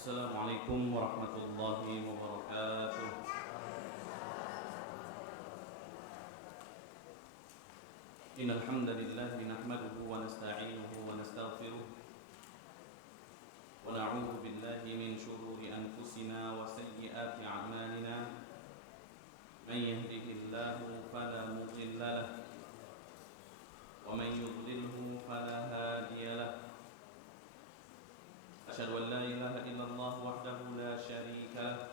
Assalamualaikum warahmatullahi wabarakatuh. Innal hamdalillah nahmaduhu wa nasta'inuhu wa nastaghfiruh wa na'udzu billahi min shururi anfusina wa sayyiati a'malina. Man yahdihillahu fala mudilla lahu wa man yudlilhu fala hadiya lahu. أشهد أن لا إله إلا الله وحده لا شريك له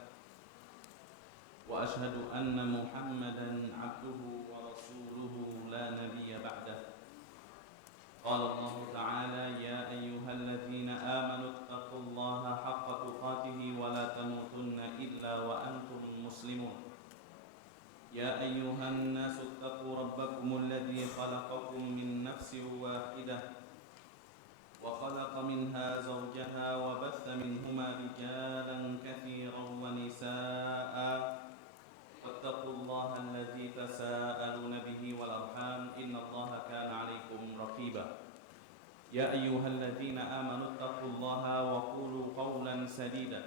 وأشهد أن محمدا عبده ورسوله لا نبي بعده. قال الله تعالى: يا أيها الذين آمنوا اتقوا الله حق تقاته ولا تموتن إلا وأنتم مسلمون. يا أيها الناس اتقوا ربكم الذي خلقكم من نفس واحدة وخلق منها زوجها وبث منهما رجالا كثيرا ونساء واتقوا الله الذي تساءلون به والأرحام إن الله كان عليكم رقيبا. يا أيها الذين آمنوا اتقوا الله وقولوا قولا سديدا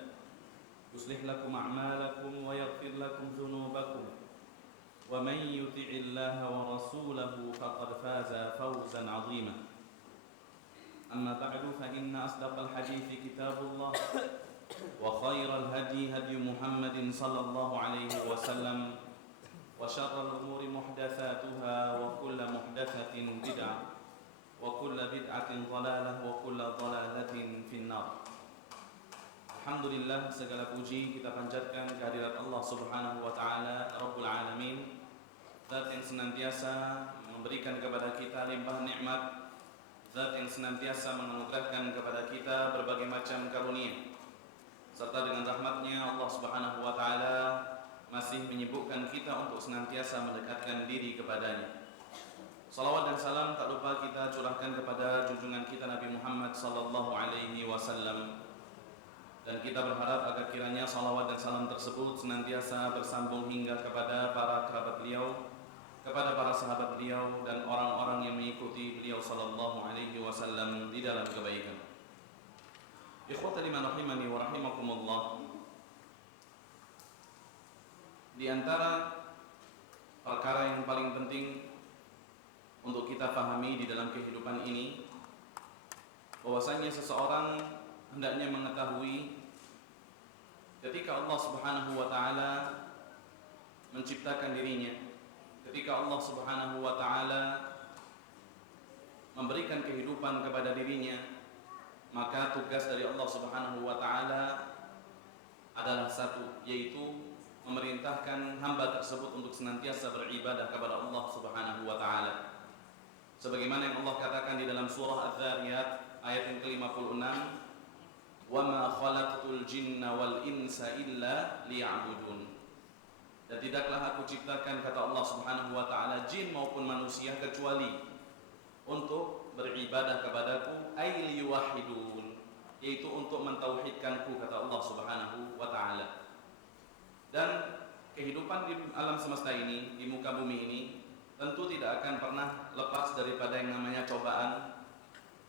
يصلح لكم أعمالكم ويغفر لكم ذنوبكم ومن يطع الله ورسوله فقد فاز فوزا عظيما. أما بعد فإن أصدق الحديث كتاب الله وخير الهدي هدي محمد صلى الله عليه وسلم وشر الأمور محدثاتها وكل محدثة بدعة وكل بدعة ضلالة وكل ضلالة في النار. Alhamdulillah, segala puji kita panjatkan kehadirat Allah Subhanahu wa taala Rabbul Alamin, Zat yang senantiasa memberikan kepada kita limpah nikmat, Zat yang senantiasa menganugerahkan kepada kita berbagai macam karunia, serta dengan rahmatnya Allah Subhanahu wa ta'ala masih menyibukkan kita untuk senantiasa mendekatkan diri kepadanya. Salawat dan salam tak lupa kita curahkan kepada junjungan kita Nabi Muhammad sallallahu alaihi wasallam, dan kita berharap agar kiranya salawat dan salam tersebut senantiasa bersambung hingga kepada para kerabat beliau, kepada para sahabat beliau dan orang-orang yang mengikuti beliau sallallahu alaihi wasallam di dalam kebaikan. Ikhwatal iman rahimani wa rahimakumullah. Di antara perkara yang paling penting untuk kita pahami di dalam kehidupan ini, bahwasanya seseorang hendaknya mengetahui ketika Allah Subhanahu wa taala menciptakan dirinya, ketika Allah Subhanahu wa ta'ala memberikan kehidupan kepada dirinya, maka tugas dari Allah Subhanahu wa ta'ala adalah satu, yaitu memerintahkan hamba tersebut untuk senantiasa beribadah kepada Allah Subhanahu wa ta'ala. Sebagaimana yang Allah katakan di dalam surah Az-Zariyat ayat yang ke-56, "Wa ma khalaqtul jinna wal insa illa liya'budun." Dan tidaklah aku ciptakan, kata Allah Subhanahu wa ta'ala, jin maupun manusia kecuali untuk beribadah kepadaku, ay liyuwahidun, yaitu untuk mentauhidkanku, kata Allah Subhanahu wa ta'ala. Dan kehidupan di alam semesta ini, di muka bumi ini, tentu tidak akan pernah lepas daripada yang namanya cobaan,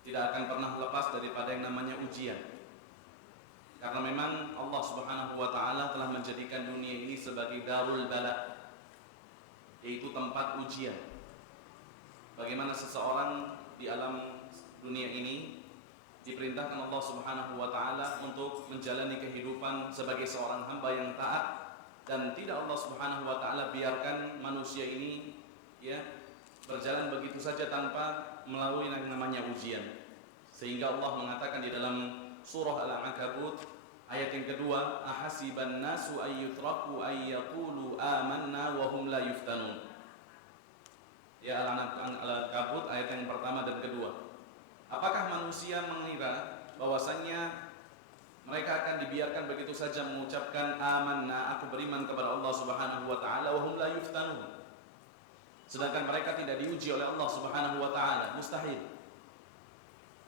tidak akan pernah lepas daripada yang namanya ujian. Karena memang Allah Subhanahu wa ta'ala telah menjadikan dunia ini sebagai darul bala, yaitu tempat ujian. Bagaimana seseorang di alam dunia ini diperintahkan Allah Subhanahu wa ta'ala untuk menjalani kehidupan sebagai seorang hamba yang taat, dan tidak Allah Subhanahu wa ta'ala biarkan manusia ini berjalan begitu saja tanpa melalui yang namanya ujian. Sehingga Allah mengatakan di dalam surah Al-Ankabut ayat yang kedua, ahasiban nasu ayyutraku ayyaqulu amanna wa hum la yuftanun. Ya, Al-Ankabut ayat yang pertama dan kedua. Apakah manusia mengira bahwasannya mereka akan dibiarkan begitu saja mengucapkan amanna, aku beriman kepada Allah Subhanahu wa ta'ala, wa hum la yuftanun, sedangkan mereka tidak diuji oleh Allah Subhanahu wa ta'ala? Mustahil.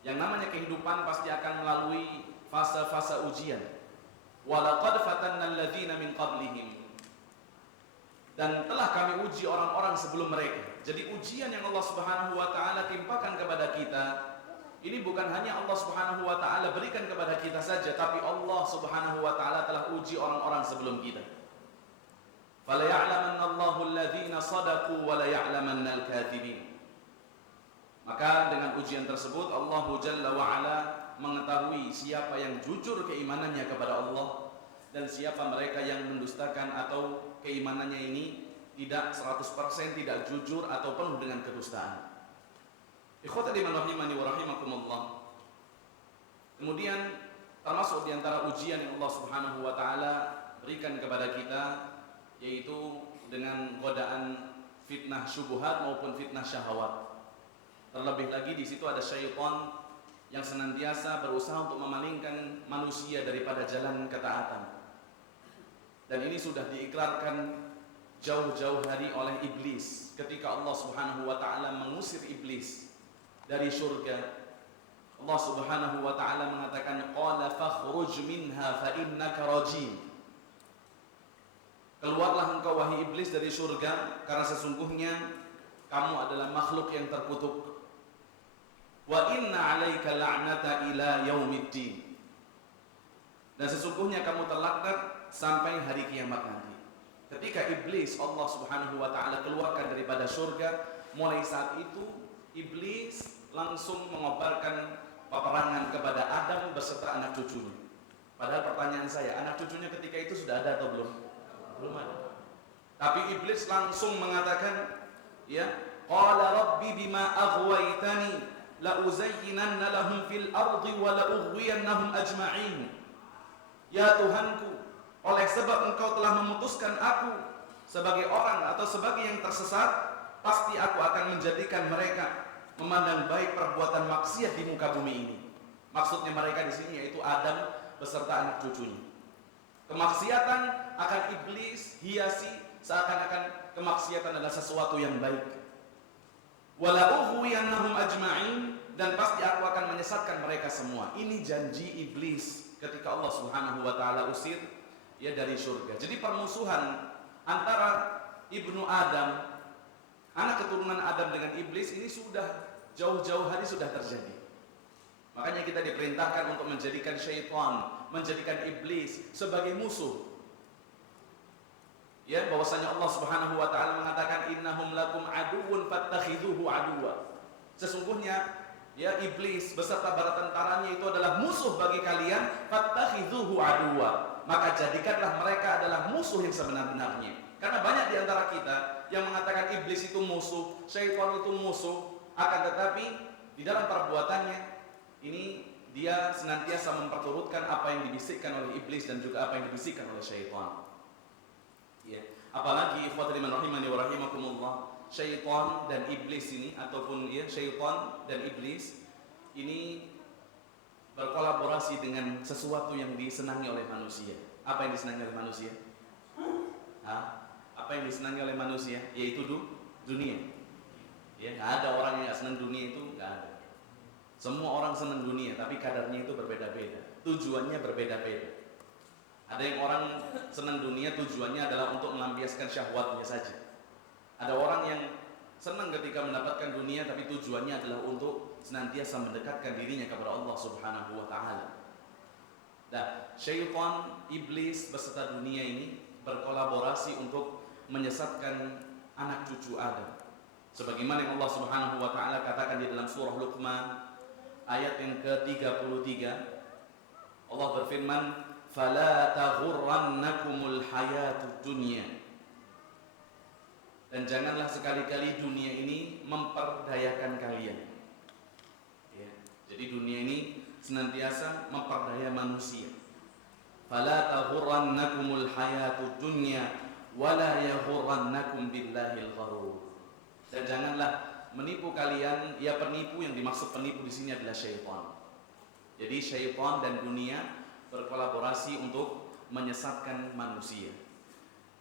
Yang namanya kehidupan pasti akan melalui fase-fase ujian. Walaqad fatanna alladzina min qablihim, dan telah kami uji orang-orang sebelum mereka. Jadi ujian yang Allah Subhanahu wa ta'ala timpakan kepada kita ini bukan hanya Allah Subhanahu wa taala berikan kepada kita saja, tapi Allah Subhanahu wa taala telah uji orang-orang sebelum kita. Fala ya'lamanna Allahu alladhina shadaqu wa la ya'lamanna al-kadhibin. Maka dengan ujian tersebut Allah Jalla wa Ala mengetahui siapa yang jujur keimanannya kepada Allah dan siapa mereka yang mendustakan atau keimanannya ini tidak 100% tidak jujur atau penuh dengan kedustaan. Ikhwata liman rahimani wa rahimakumullah. Kemudian termasuk di antara ujian yang Allah Subhanahu wa taala berikan kepada kita yaitu dengan godaan fitnah syubhat maupun fitnah syahwat. Terlebih lagi di situ ada syaitan yang senantiasa berusaha untuk memalingkan manusia daripada jalan ketaatan. Dan ini sudah diikrarkan jauh-jauh hari oleh iblis ketika Allah Subhanahu wa taala mengusir iblis dari surga. Allah Subhanahu wa taala mengatakan qala fakhruj minha fa innaka rajim. Keluarlah engkau wahai iblis dari surga karena sesungguhnya kamu adalah makhluk yang terkutuk. Wa inna 'alaika la'nata ila yaumiddin. Dan sesungguhnya kamu terlaknat sampai hari kiamat nanti. Ketika iblis Allah Subhanahu wa taala keluarkan daripada surga, mulai saat itu iblis langsung mengobarkan peperangan kepada Adam beserta anak cucunya. Padahal pertanyaan saya, anak cucunya ketika itu sudah ada atau belum? Belum ada. Tapi iblis langsung mengatakan, ya, qala rabbi bima aghwaytani la uzayyinanna lahum fil ardi wa la ughwiyannahum ajma'in. Ya Tuhanku, oleh sebab engkau telah memutuskan aku sebagai orang atau sebagai yang tersesat, pasti aku akan menjadikan mereka memandang baik perbuatan maksiat di muka bumi ini. Maksudnya mereka di sini yaitu Adam beserta anak cucunya. Kemaksiatan akan iblis hiasi seakan-akan kemaksiatan adalah sesuatu yang baik. Wala ughwiyannahum ajma'in, dan pasti aku akan menyesatkan mereka semua. Ini janji iblis ketika Allah Subhanahu wa taala usir ya dari surga. Jadi permusuhan antara ibnu Adam, anak keturunan Adam dengan iblis ini sudah jauh-jauh hari sudah terjadi. Makanya kita diperintahkan untuk menjadikan syaitan, menjadikan iblis sebagai musuh. Ya, bahwasanya Allah Subhanahu wa taala mengatakan innahum lakum aduwwun fattakhidhuhu aduwwa. Sesungguhnya ya iblis beserta bala tentaranya itu adalah musuh bagi kalian, fattakhidhuhu aduwwa. Maka jadikanlah mereka adalah musuh yang sebenar-benarnya. Karena banyak di antara kita yang mengatakan iblis itu musuh, syaitan itu musuh, akan tetapi di dalam perbuatannya ini dia senantiasa memperturutkan apa yang dibisikkan oleh iblis dan juga apa yang dibisikkan oleh syaitan. Ya, apalagi ikhwatul iman rahimani wa rahimakumullah, syaitan dan iblis ini ataupun ya syaitan dan iblis ini berkolaborasi dengan sesuatu yang disenangi oleh manusia. Apa yang disenangi oleh manusia? Apa yang disenangi oleh manusia? Yaitu dunia. Ya, nggak ada orang yang nggak senang dunia, itu nggak ada. Semua orang senang dunia, tapi kadarnya itu berbeda-beda. Tujuannya berbeda-beda. Ada yang orang senang dunia tujuannya adalah untuk melampiaskan syahwatnya saja. Ada orang yang senang ketika mendapatkan dunia, tapi tujuannya adalah untuk senantiasa mendekatkan dirinya kepada Allah Subhanahu wa taala. Nah, syaitan, iblis beserta dunia ini berkolaborasi untuk menyesatkan anak cucu Adam. Sebagaimana yang Allah Subhanahu wa taala katakan di dalam surah Luqman ayat yang ke-33, Allah berfirman, "Fala taghurrannakumul hayatud dunya." Dan janganlah sekali-kali dunia ini memperdayakan kalian. Ya, jadi dunia ini senantiasa memperdaya manusia. Fala taghurrannakumul hayatud dunya wala yaghurrannakum billahil gharur. Dan janganlah menipu kalian, ya penipu, yang dimaksud penipu di sini adalah syaitan. Jadi syaitan dan dunia berkolaborasi untuk menyesatkan manusia.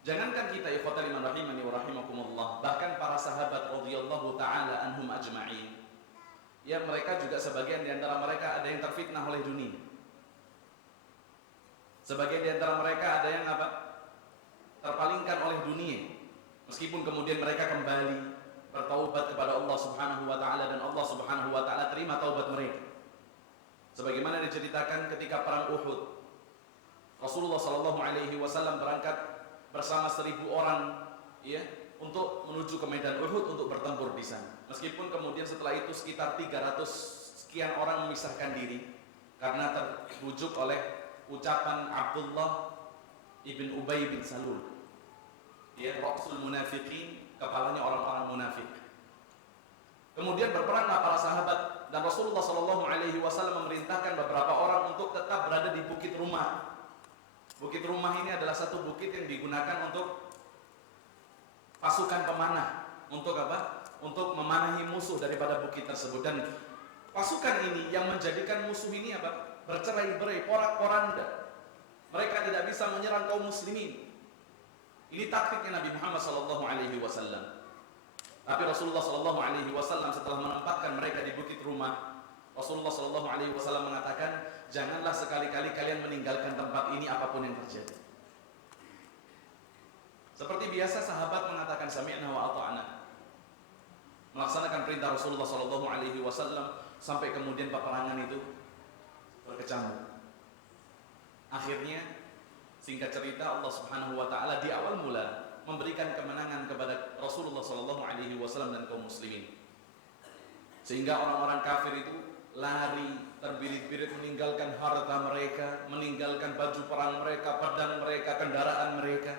Jangankan kita ikhwatal iman rahimani wa rahimakumullah, bahkan para sahabat radhiyallahu taala anhum ajma'in, ya mereka juga sebagian di antara mereka ada yang terfitnah oleh dunia. Sebagian di antara mereka ada yang terpalingkan oleh dunia. Meskipun kemudian mereka kembali bertaubat kepada Allah Subhanahu wa taala dan Allah Subhanahu wa taala terima taubat mereka. Sebagaimana diceritakan ketika perang Uhud, Rasulullah Shallallahu Alaihi Wasallam berangkat bersama 1.000 orang, ya, untuk menuju ke medan Uhud untuk bertempur di sana. Meskipun kemudian setelah itu sekitar 300 sekian orang memisahkan diri karena terbujuk oleh ucapan Abdullah ibn Ubay bin Salul, ya, Rasul Munafiqin, kepalanya orang-orang munafik. Kemudian berperanglah para sahabat dan Rasulullah Shallallahu Alaihi Wasallam memerintahkan beberapa orang untuk tetap berada di Bukit Rumah. Bukit Rumah ini adalah satu bukit yang digunakan untuk pasukan pemanah. Untuk apa? Untuk memanahi musuh daripada bukit tersebut. Dan pasukan ini yang menjadikan musuh ini apa? Bercerai-berai, porak-poranda. Mereka tidak bisa menyerang kaum muslimin. Ini taktiknya Nabi Muhammad SAW. Tapi Rasulullah SAW setelah menempatkan mereka di Bukit Rumah, Rasulullah SAW mengatakan, janganlah sekali-kali kalian meninggalkan tempat ini apapun yang terjadi. Seperti biasa sahabat mengatakan sami'na wa ata'na, melaksanakan perintah Rasulullah SAW sampai kemudian peperangan itu berkecamuk. Akhirnya, singkat cerita, Allah Subhanahu wa taala di awal mula memberikan kemenangan kepada Rasulullah SAW dan kaum muslimin. Sehingga orang-orang kafir itu lari terbirit-birit meninggalkan harta mereka, meninggalkan baju perang mereka, pedang mereka, kendaraan mereka.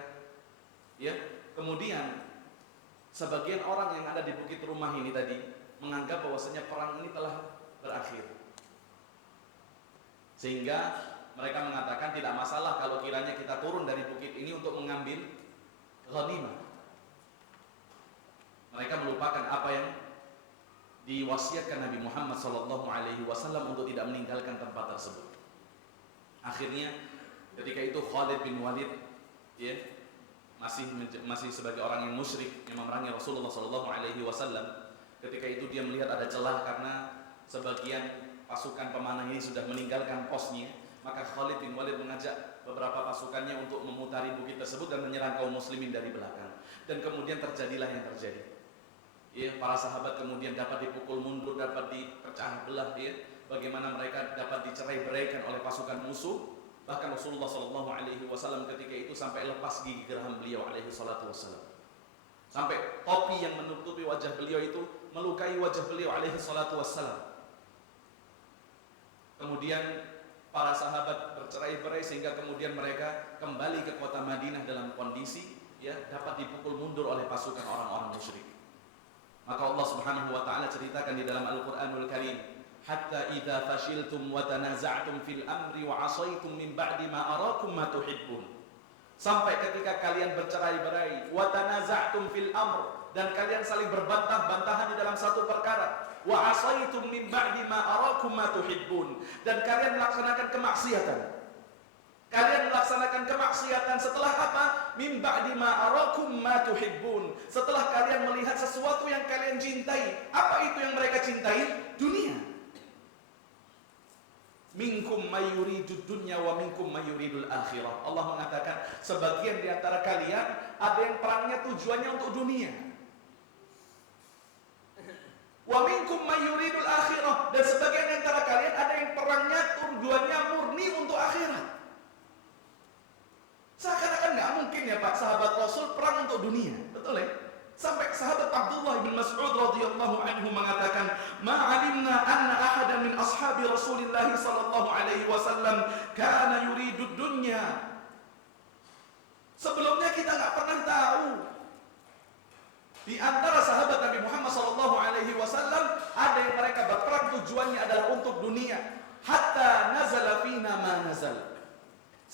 Ya, kemudian sebagian orang yang ada di Bukit Rumah ini tadi menganggap bahwasanya perang ini telah berakhir. Sehingga mereka mengatakan tidak masalah kalau kiranya kita turun dari bukit ini untuk mengambil ghanimah. Mereka melupakan apa yang diwasiatkan Nabi Muhammad SAW untuk tidak meninggalkan tempat tersebut. Akhirnya ketika itu Khalid bin Walid, ya, masih sebagai orang yang musyrik yang memerangi Rasulullah SAW. Ketika itu dia melihat ada celah karena sebagian pasukan pemanah ini sudah meninggalkan posnya, maka Khalid bin Walid mengajak beberapa pasukannya untuk memutari bukit tersebut dan menyerang kaum muslimin dari belakang. Dan kemudian terjadilah yang terjadi. Ya, para sahabat kemudian dapat dipukul mundur, dapat dipecah belah, ya. Bagaimana mereka dapat dicerai-beraikan oleh pasukan musuh. Bahkan Rasulullah SAW ketika itu sampai lepas gigi geraham beliau SAW. Sampai topi yang menutupi wajah beliau itu melukai wajah beliau SAW. Kemudian para sahabat bercerai-berai sehingga kemudian mereka kembali ke kota Madinah dalam kondisi, ya, dapat dipukul mundur oleh pasukan orang-orang musyrik. Maka Allah Subhanahu wa taala ceritakan di dalam Al-Qur'anul Karim, hatta idza fashiltum wa tanaza'tum fil amri wa 'asaitum min ba'di ma arakum ma tuhibbun. Sampai ketika kalian bercerai-berai, wa tanaza'tum fil amr, dan kalian saling berbantah-bantahan di dalam satu perkara, wa 'asaitum min ba'di ma arakum ma tuhibbun, dan kalian melaksanakan kemaksiatan. Kalian melaksanakan kemaksiatan setelah apa? Min ba'di ma arakum ma tuhibbun. Setelah kalian melihat sesuatu yang kalian cintai. Apa itu yang mereka cintai? Dunia. Minkum mayuridud dunya wa minkum mayuridul akhirah. Allah mengatakan sebagian di antara kalian ada yang perangnya tujuannya untuk dunia. Wa minkum mayuridul akhirah, dan sebagian di antara kalian ada yang perangnya tujuannya murni untuk akhirat. Seakan-akan nggak mungkin ya Pak, sahabat Rasul perang untuk dunia, betul ya? Sampai sahabat Abdullah bin Mas'ud radhiyallahu anhu mengatakan, "Ma'alimna anna ahadan min ashabi Rasulillah sallallahu alaihi wasallam kana yuridud dunya." Sebelumnya kita nggak pernah tahu di antara sahabat Nabi Muhammad sallallahu alaihi wasallam ada yang mereka berperang tujuannya adalah untuk dunia. Hatta nazala fina ma nazal.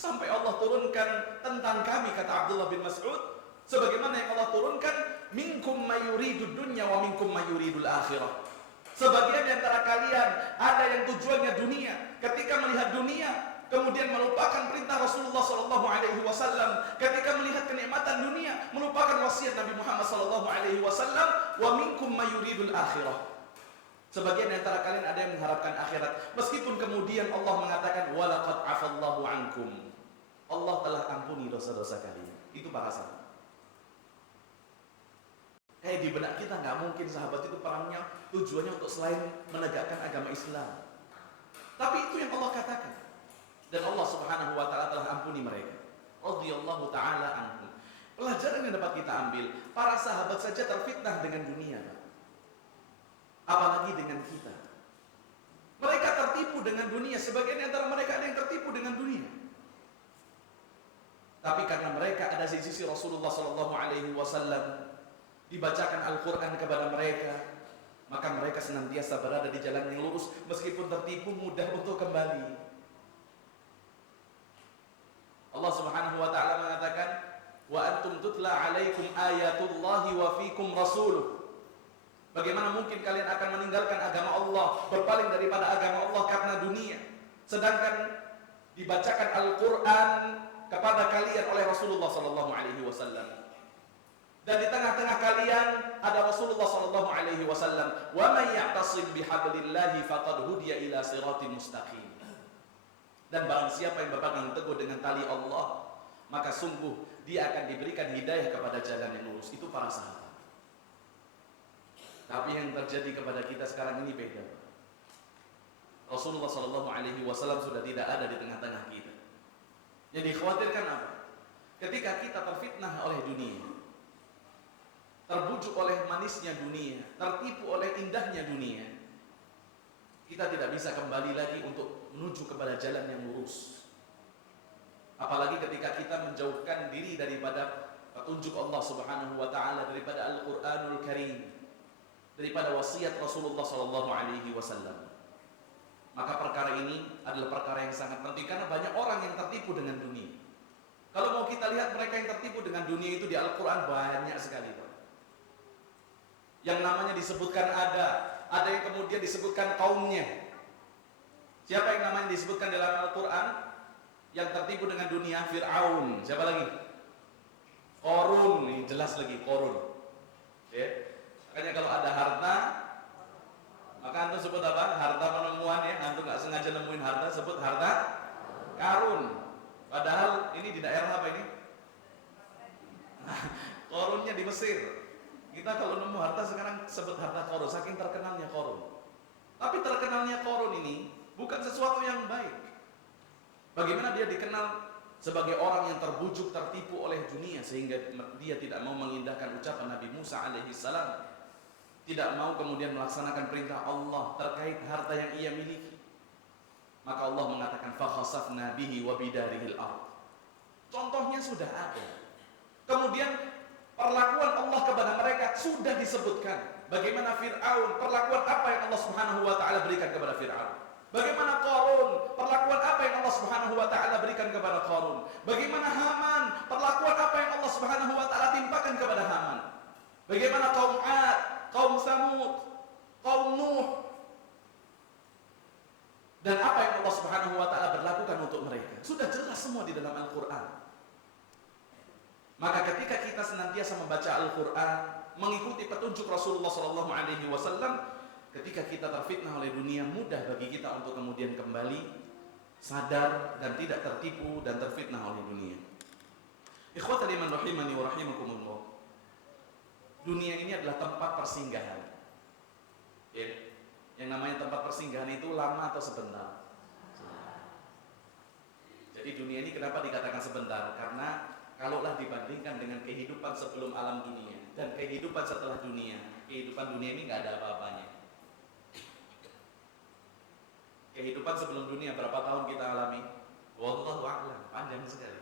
Sampai Allah turunkan tentang kami, kata Abdullah bin Mas'ud, sebagaimana yang Allah turunkan, minkum mayuridud dunya wa minkum mayuridul akhirah. Sebagian di antara kalian ada yang tujuannya dunia. Ketika melihat dunia, kemudian melupakan perintah Rasulullah SAW. Ketika melihat kenikmatan dunia, melupakan wasiat Nabi Muhammad SAW. Wa minkum mayuridul akhirah. Sebagian di antara kalian ada yang mengharapkan akhirat, meskipun kemudian Allah mengatakan walaqad afallahu ankum. Allah telah ampuni dosa-dosa kalian. Itu bahasa. Di benak kita nggak mungkin sahabat itu perangnya tujuannya untuk selain menegakkan agama Islam. Tapi itu yang Allah katakan. Dan Allah Subhanahu wa taala telah ampuni mereka. Radhiyallahu taala anhum. Pelajaran yang dapat kita ambil, para sahabat saja terfitnah dengan dunia, apalagi dengan kita. Mereka tertipu dengan dunia. Sebagian antara mereka ada yang tertipu dengan dunia. Tapi karena mereka ada di sisi Rasulullah Sallallahu Alaihi Wasallam, dibacakan Al-Quran kepada mereka, maka mereka senantiasa berada di jalan yang lurus, meskipun tertipu mudah untuk kembali. Allah Subhanahu Wa Taala mengatakan, wa antum tutla alaikum ayatullahi wa fikum rasuluh. Bagaimana mungkin kalian akan meninggalkan agama Allah, berpaling daripada agama Allah karena dunia, sedangkan dibacakan Al-Quran kepada kalian oleh Rasulullah Sallallahu Alaihi Wasallam, dan di tengah-tengah kalian ada Rasulullah Sallallahu Alaihi Wasallam. Wa may ya'tasim bihablillahi faqad hudiya ila siratin mustaqim. Dan barang siapa yang berpegang teguh dengan tali Allah, maka sungguh dia akan diberikan hidayah kepada jalan yang lurus. Itu para sahabat. Tapi yang terjadi kepada kita sekarang ini beda. Rasulullah Sallallahu Alaihi Wasallam sudah tidak ada di tengah-tengah kita. Jadi dikhawatirkan apa? Ketika kita terfitnah oleh dunia, terbujuk oleh manisnya dunia, tertipu oleh indahnya dunia, kita tidak bisa kembali lagi untuk menuju kepada jalan yang lurus. Apalagi ketika kita menjauhkan diri daripada petunjuk Allah Subhanahu wa taala, daripada Al-Qur'anul Karim, daripada wasiat Rasulullah sallallahu alaihi wasallam. Maka perkara ini adalah perkara yang sangat penting, karena banyak orang yang tertipu dengan dunia. Kalau mau kita lihat mereka yang tertipu dengan dunia itu di Al-Qur'an banyak sekali, Pak. Yang namanya disebutkan ada yang kemudian disebutkan kaumnya. Siapa yang namanya disebutkan dalam Al-Quran yang tertipu dengan dunia? Fir'aun. Siapa lagi? Qarun. Ini jelas lagi, Qarun. Ya. Makanya kalau ada harta, maka antum sebut apa? Harta penemuan, ya. Antum nggak sengaja nemuin harta, sebut harta karun. Padahal ini di daerah apa ini? Qarunnya di Mesir. Kita kalau nemu harta sekarang sebut harta Qarun, saking terkenalnya Qarun. Tapi terkenalnya Qarun ini bukan sesuatu yang baik. Bagaimana dia dikenal sebagai orang yang terbujuk, tertipu oleh dunia, sehingga dia tidak mau mengindahkan ucapan Nabi Musa alaihi salam, tidak mau kemudian melaksanakan perintah Allah terkait harta yang ia miliki. Maka Allah mengatakan fakhasafna bihi wa bidarihil ardh. Contohnya sudah ada. Kemudian perlakuan Allah kepada mereka sudah disebutkan. Bagaimana Fir'aun, perlakuan apa yang Allah Subhanahu wa taala berikan kepada Fir'aun. Bagaimana Qarun, perlakuan apa yang Allah Subhanahu wa taala berikan kepada Qarun. Bagaimana Haman, perlakuan apa yang Allah Subhanahu wa taala timpakan kepada Haman. Bagaimana kaum 'Ad, kaum Tsamud, kaum Nuh, dan apa yang Allah Subhanahu wa taala berlakukan untuk mereka. Sudah jelas semua di dalam Al-Qur'an. Maka ketika kita senantiasa membaca Al-Quran, mengikuti petunjuk Rasulullah SAW, ketika kita terfitnah oleh dunia, mudah bagi kita untuk kemudian kembali sadar dan tidak tertipu dan terfitnah oleh dunia. Ikhwata liman rahimani wa rahimakumullah. Dunia ini adalah tempat persinggahan. Ya. Yang namanya tempat persinggahan itu lama atau sebentar? Jadi dunia ini kenapa dikatakan sebentar? Karena kalaulah dibandingkan dengan kehidupan sebelum alam dunia dan kehidupan setelah dunia, kehidupan dunia ini nggak ada apa-apanya. Kehidupan sebelum dunia berapa tahun kita alami? Wallahu a'lam, panjang sekali.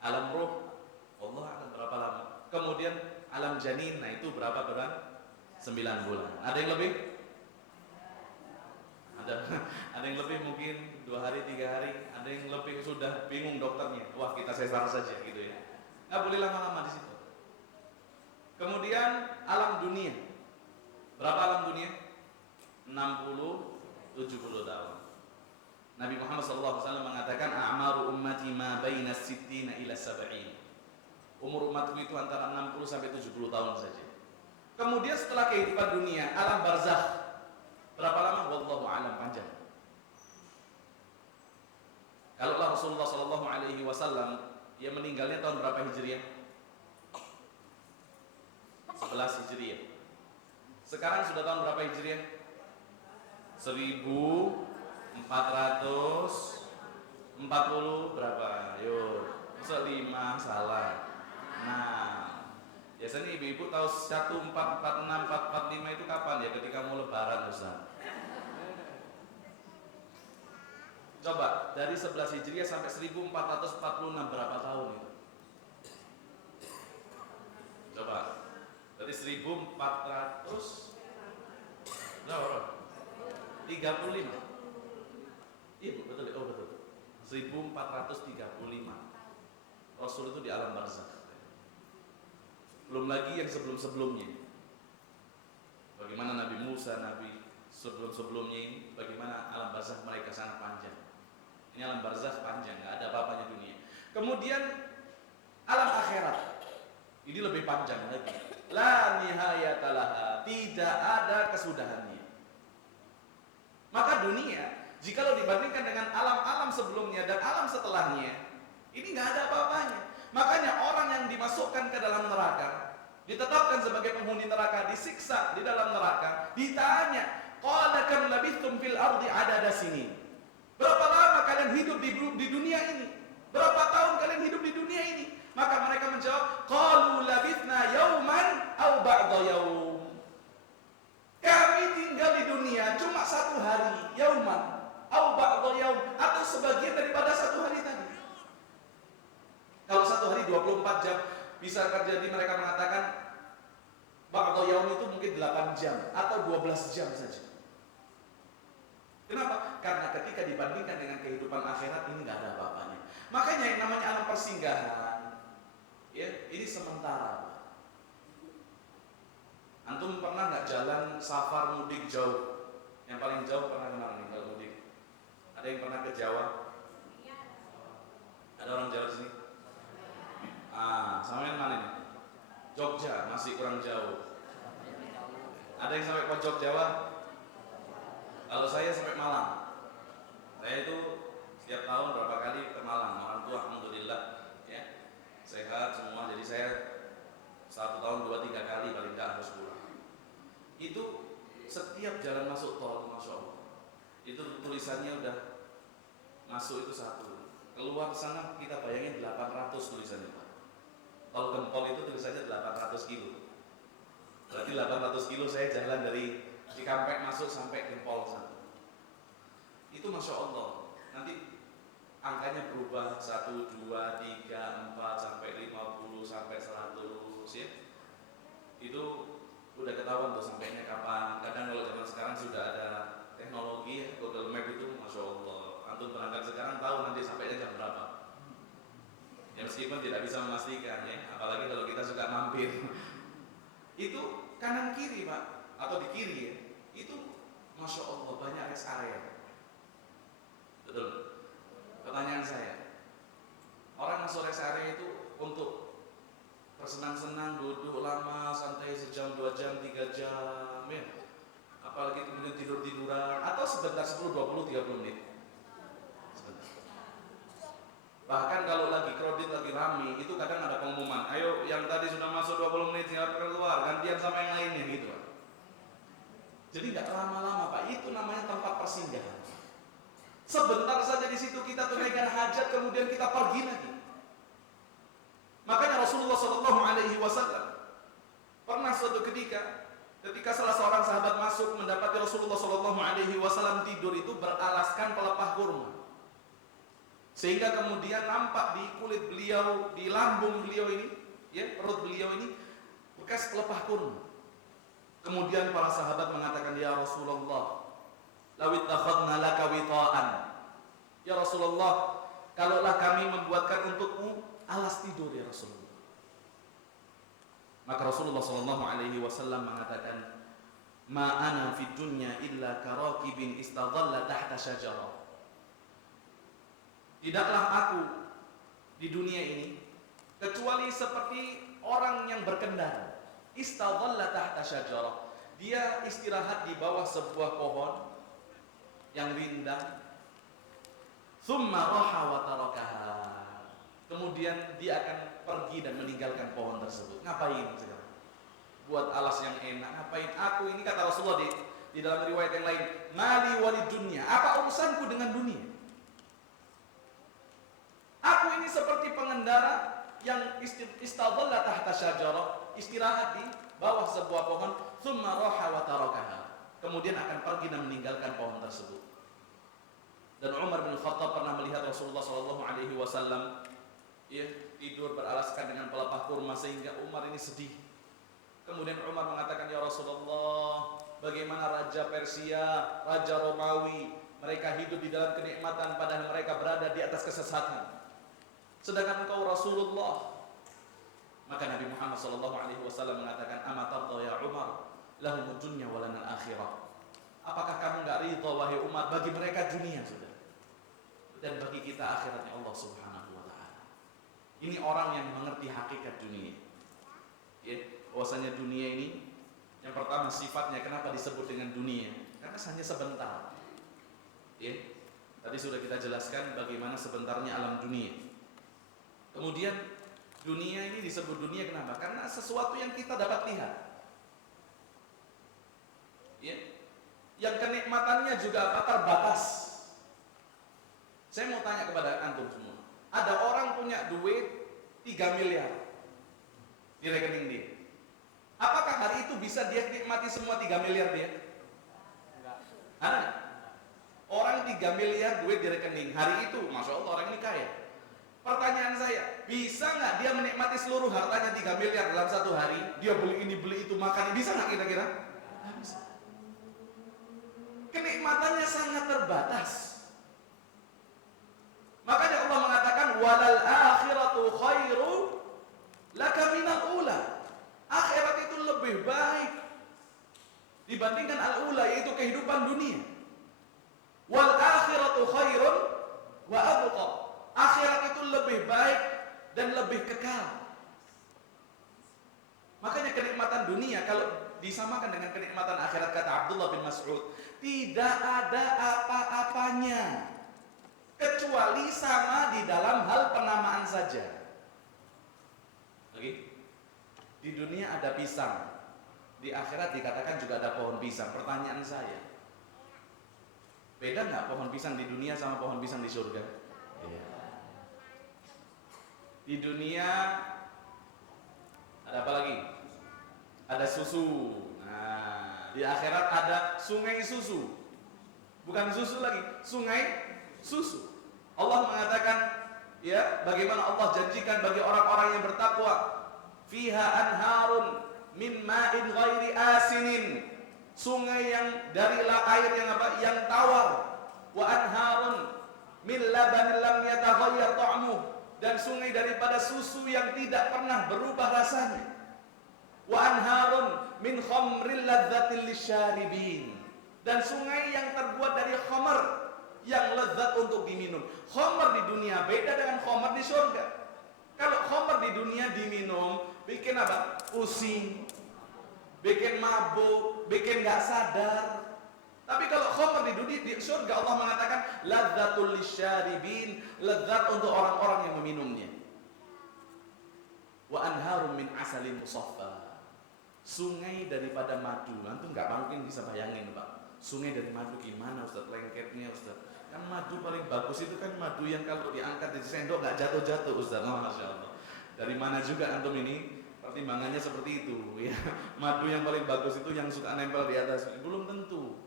Alam roh, Allah alam berapa lama? Kemudian alam janin, nah itu berapa bulan? 9 bulan. Ada yang lebih? Ada yang lebih mungkin 2 hari, 3 hari. Ada yang lebih sudah bingung dokternya. Wah, kita sesar saja gitu ya. Nggak boleh lama-lama di situ. Kemudian alam dunia. Berapa alam dunia? 60, 70 tahun. Nabi Muhammad SAW mengatakan a'maru ummati ma baina sittina ila sab'in. Umur umatku itu antara 60 sampai 70 tahun saja. Kemudian setelah kehidupan dunia, alam barzakh. Berapa lama? Wallahu a'lam, panjang. Kalaulah Rasulullah SAW dia meninggalnya tahun berapa Hijriah? 11 Hijriah. Sekarang sudah tahun berapa Hijriah? 1440. 440 berapa? Yuk, masa 5 salah. Nah, biasanya ibu-ibu tahu 1446, 445 itu kapan ya? Ketika mau lebaran, Ustaz. Coba dari 11 Hijriah sampai 1446 berapa tahun itu? Coba dari 1400 berapa? 35. Iya betul, oh betul. 1435 Rasul itu di alam barzakh. Belum lagi yang sebelum-sebelumnya. Bagaimana Nabi Musa, Nabi sebelum-sebelumnya ini, bagaimana alam barzakh mereka sangat panjang. Ini alam barzakh panjang, nggak ada apa-apanya dunia. Kemudian alam akhirat ini lebih panjang lagi. La nihayata laha, tidak ada kesudahannya. Maka dunia, jikalau dibandingkan dengan alam-alam sebelumnya dan alam setelahnya, ini nggak ada apa-apanya. Makanya orang yang dimasukkan ke dalam neraka, ditetapkan sebagai penghuni neraka, disiksa di dalam neraka, ditanya, qala kam labithtum fil ardi adada sinin. Berapa lama kalian hidup di dunia ini? Berapa tahun kalian hidup di dunia ini? Maka mereka menjawab, qalu labithna yauman aw ba'da yaum. Kami tinggal di dunia cuma 1 hari, yauman aw ba'da yaum, atau sebagian daripada 1 hari tadi. Kalau 1 hari 24 jam, bisa terjadi mereka mengatakan ba'da yaum itu mungkin 8 jam atau 12 jam saja. Kenapa? Karena ketika dibandingkan dengan kehidupan akhirat ini nggak ada apa-apanya. Makanya yang namanya alam persinggahan, ya ini sementara. Antum pernah nggak jalan safar mudik jauh? Yang paling jauh pernah kemana nih kalau mudik? Ada yang pernah ke Jawa? Ada orang Jawa di sini? Sama yang mana nih? Jogja masih kurang jauh. Ada yang sampai pojok Jawa? Kalau saya sampai Malang. Saya itu setiap tahun berapa kali ke Malang. Orang tua alhamdulillah ya sehat semua. Jadi saya 1 tahun 2-3 kali paling nggak harus pulang. Itu setiap jalan masuk tol, masya Allah, itu tulisannya udah masuk itu 1. Keluar sana kita bayangin 800 tulisannya Pak. Tol Gempol itu tulisannya 800 kilo. Berarti 800 kilo saya jalan dari Cikampek masuk sampai Gempol sana. Itu masya Allah. Nanti angkanya berubah 1, 2, 3, 4 sampai 50 sampai 100 ya. Itu udah ketahuan tuh sampainya kapan. Kadang kalau zaman sekarang sudah ada teknologi ya, Google Map itu masya Allah. Antum berangkat sekarang tahu nanti sampainya jam berapa. Ya meskipun tidak bisa memastikan ya, apalagi kalau kita suka mampir. Itu kanan kiri Pak, atau di kiri ya. Itu masya Allah banyak rest area. Betul. Pertanyaan saya, orang masuk rest area itu untuk bersenang-senang, duduk lama, santai sejam, 2 jam, 3 jam ya. Apalagi kemudian tidur-tiduran atau sebentar 10, 20, 30 menit. Sebentar. Bahkan kalau lagi crowded, lagi rame, itu kadang ada pengumuman, ayo yang tadi sudah masuk 20 menit tinggal keluar, gantian sama yang lainnya gitu Pak. Jadi nggak lama-lama Pak, itu namanya tempat persinggahan. Sebentar saja di situ kita tunaikan hajat, kemudian kita pergi lagi. Makanya Rasulullah SAW pernah suatu ketika salah seorang sahabat masuk mendapati Rasulullah SAW tidur itu beralaskan pelepah kurma, sehingga kemudian nampak di kulit beliau, di lambung beliau ini, ya perut beliau ini bekas pelepah kurma. Kemudian para sahabat mengatakan, ya Rasulullah, lawit takhadna laka wita'an. Ya Rasulullah, kalaulah kami membuatkan untukmu alas tidur ya Rasulullah. Maka Rasulullah SAW mengatakan, ma ana fid dunya illa karakibin istadhalla tahta syajarah. Tidaklah aku di dunia ini kecuali seperti orang yang berkendara. Istadhalla tahta syajarah. Dia istirahat di bawah sebuah pohon yang rindang. Thumma raha wa tarakaha. Kemudian dia akan pergi dan meninggalkan pohon tersebut. Ngapain sekarang? Buat alas yang enak. Ngapain? Aku ini kata Rasulullah Di dalam riwayat yang lain, mali walid dunya, apa urusanku dengan dunia? Aku ini seperti pengendara yang istadhalla tahta syajarah, istirahat di bawah sebuah pohon, thumma raha wa tarakaha. Kemudian akan pergi dan meninggalkan pohon tersebut. Dan Umar bin Khattab pernah melihat Rasulullah SAW tidur beralaskan dengan pelepah kurma sehingga Umar ini sedih. Kemudian Umar mengatakan, ya Rasulullah, bagaimana Raja Persia, Raja Romawi, mereka hidup di dalam kenikmatan padahal mereka berada di atas kesesatan. Sedangkan engkau Rasulullah. Maka Nabi Muhammad SAW mengatakan, ama tarda ya Umar, lahumud dunya wa lana al-akhirah. Apakah kamu enggak ridha wahai Umar, bagi mereka dunia sudah, dan bagi kita akhiratnya Allah Subhanahu wa taala. Ini orang yang mengerti hakikat dunia. Ya, bahwasanya dunia ini yang pertama sifatnya kenapa disebut dengan dunia? Karena hanya sebentar. Ya, tadi sudah kita jelaskan bagaimana sebentarnya alam dunia. Kemudian dunia ini disebut dunia kenapa? Karena sesuatu yang kita dapat lihat. Ya. Yang kenikmatannya juga apa? Terbatas. Saya mau tanya kepada antum semua. Ada orang punya duit 3 miliar di rekening dia. Apakah hari itu bisa dia nikmati semua 3 miliar dia? Enggak. Ada nggak? Orang 3 miliar duit di rekening. Hari itu, Masya Allah, orang ini kaya. Pertanyaan saya, bisa nggak dia menikmati seluruh hartanya 3 miliar dalam satu hari? Dia beli ini, beli itu, makan ini. Bisa nggak kira-kira? Nggak bisa. Kenikmatannya sangat terbatas. Makanya Allah mengatakan, walal akhiratu khairu laka minal ula. Akhirat itu lebih baik dibandingkan al-ula, yaitu kehidupan dunia. Wal akhiratu khairun wa abqa. Akhirat itu lebih baik dan lebih kekal. Makanya kenikmatan dunia kalau disamakan dengan kenikmatan akhirat, kata Abdullah bin Mas'ud, tidak ada apa-apanya kecuali sama di dalam hal penamaan saja. Lagi, di dunia ada pisang, di akhirat dikatakan juga ada pohon pisang. Pertanyaan saya, beda nggak pohon pisang di dunia sama pohon pisang di surga? Di dunia ada apa lagi? Ada susu. Nah, di akhirat ada sungai susu. Bukan susu lagi, sungai susu. Allah mengatakan, ya, bagaimana Allah janjikan bagi orang-orang yang bertakwa, fiha anharun min ma'in ghairi asinin. Sungai yang dari air yang apa? Yang tawar. Wa anharun min labanin lam yataghayyar ta'muh. Dan sungai daripada susu yang tidak pernah berubah rasanya. Wa anharun min khamril ladzatil lisyaribin. Dan sungai yang terbuat dari khamr yang lezat untuk diminum. Khamr di dunia beda dengan khamr di surga. Kalau khamr di dunia diminum, bikin apa? Pusing, bikin mabuk, bikin nggak sadar. Tapi kalau khamr di dunia, di surga Allah mengatakan ladzatul lisyaribin, lezat untuk orang-orang yang meminumnya. Wa anharum min asalin musaffa. Sungai daripada madu. Antum nggak mungkin bisa bayangin, Pak. Sungai dari madu gimana, Ustaz? Lengketnya, Ustaz. Kan madu paling bagus itu kan madu yang kalau diangkat di sendok nggak jatuh-jatuh, Ustaz. Oh, Masya Allah. Dari mana juga antum ini pertimbangannya seperti itu, ya? Madu yang paling bagus itu yang suka nempel di atas. Belum tentu.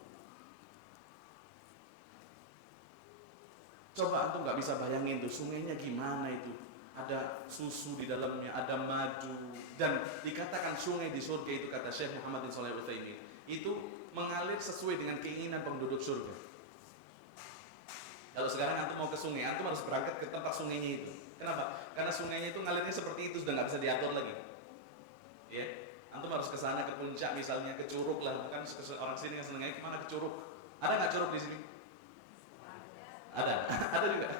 Coba antum nggak bisa bayangin tuh sungainya gimana itu. Ada susu di dalamnya, ada madu, dan dikatakan sungai di surga itu, kata Syekh Muhammad bin Shalih Al-Utsaimin, itu mengalir sesuai dengan keinginan penduduk surga. Kalau sekarang antum mau ke sungai, antum harus berangkat ke tempat sungainya itu. Kenapa? Karena sungainya itu ngalirnya seperti itu, sudah nggak bisa diatur lagi. Ya, antum harus ke sana, ke puncak misalnya, ke Curug lah, bukan orang sini yang senengnya kemana, ke Curug. Ada nggak Curug di sini? Ada, ada juga.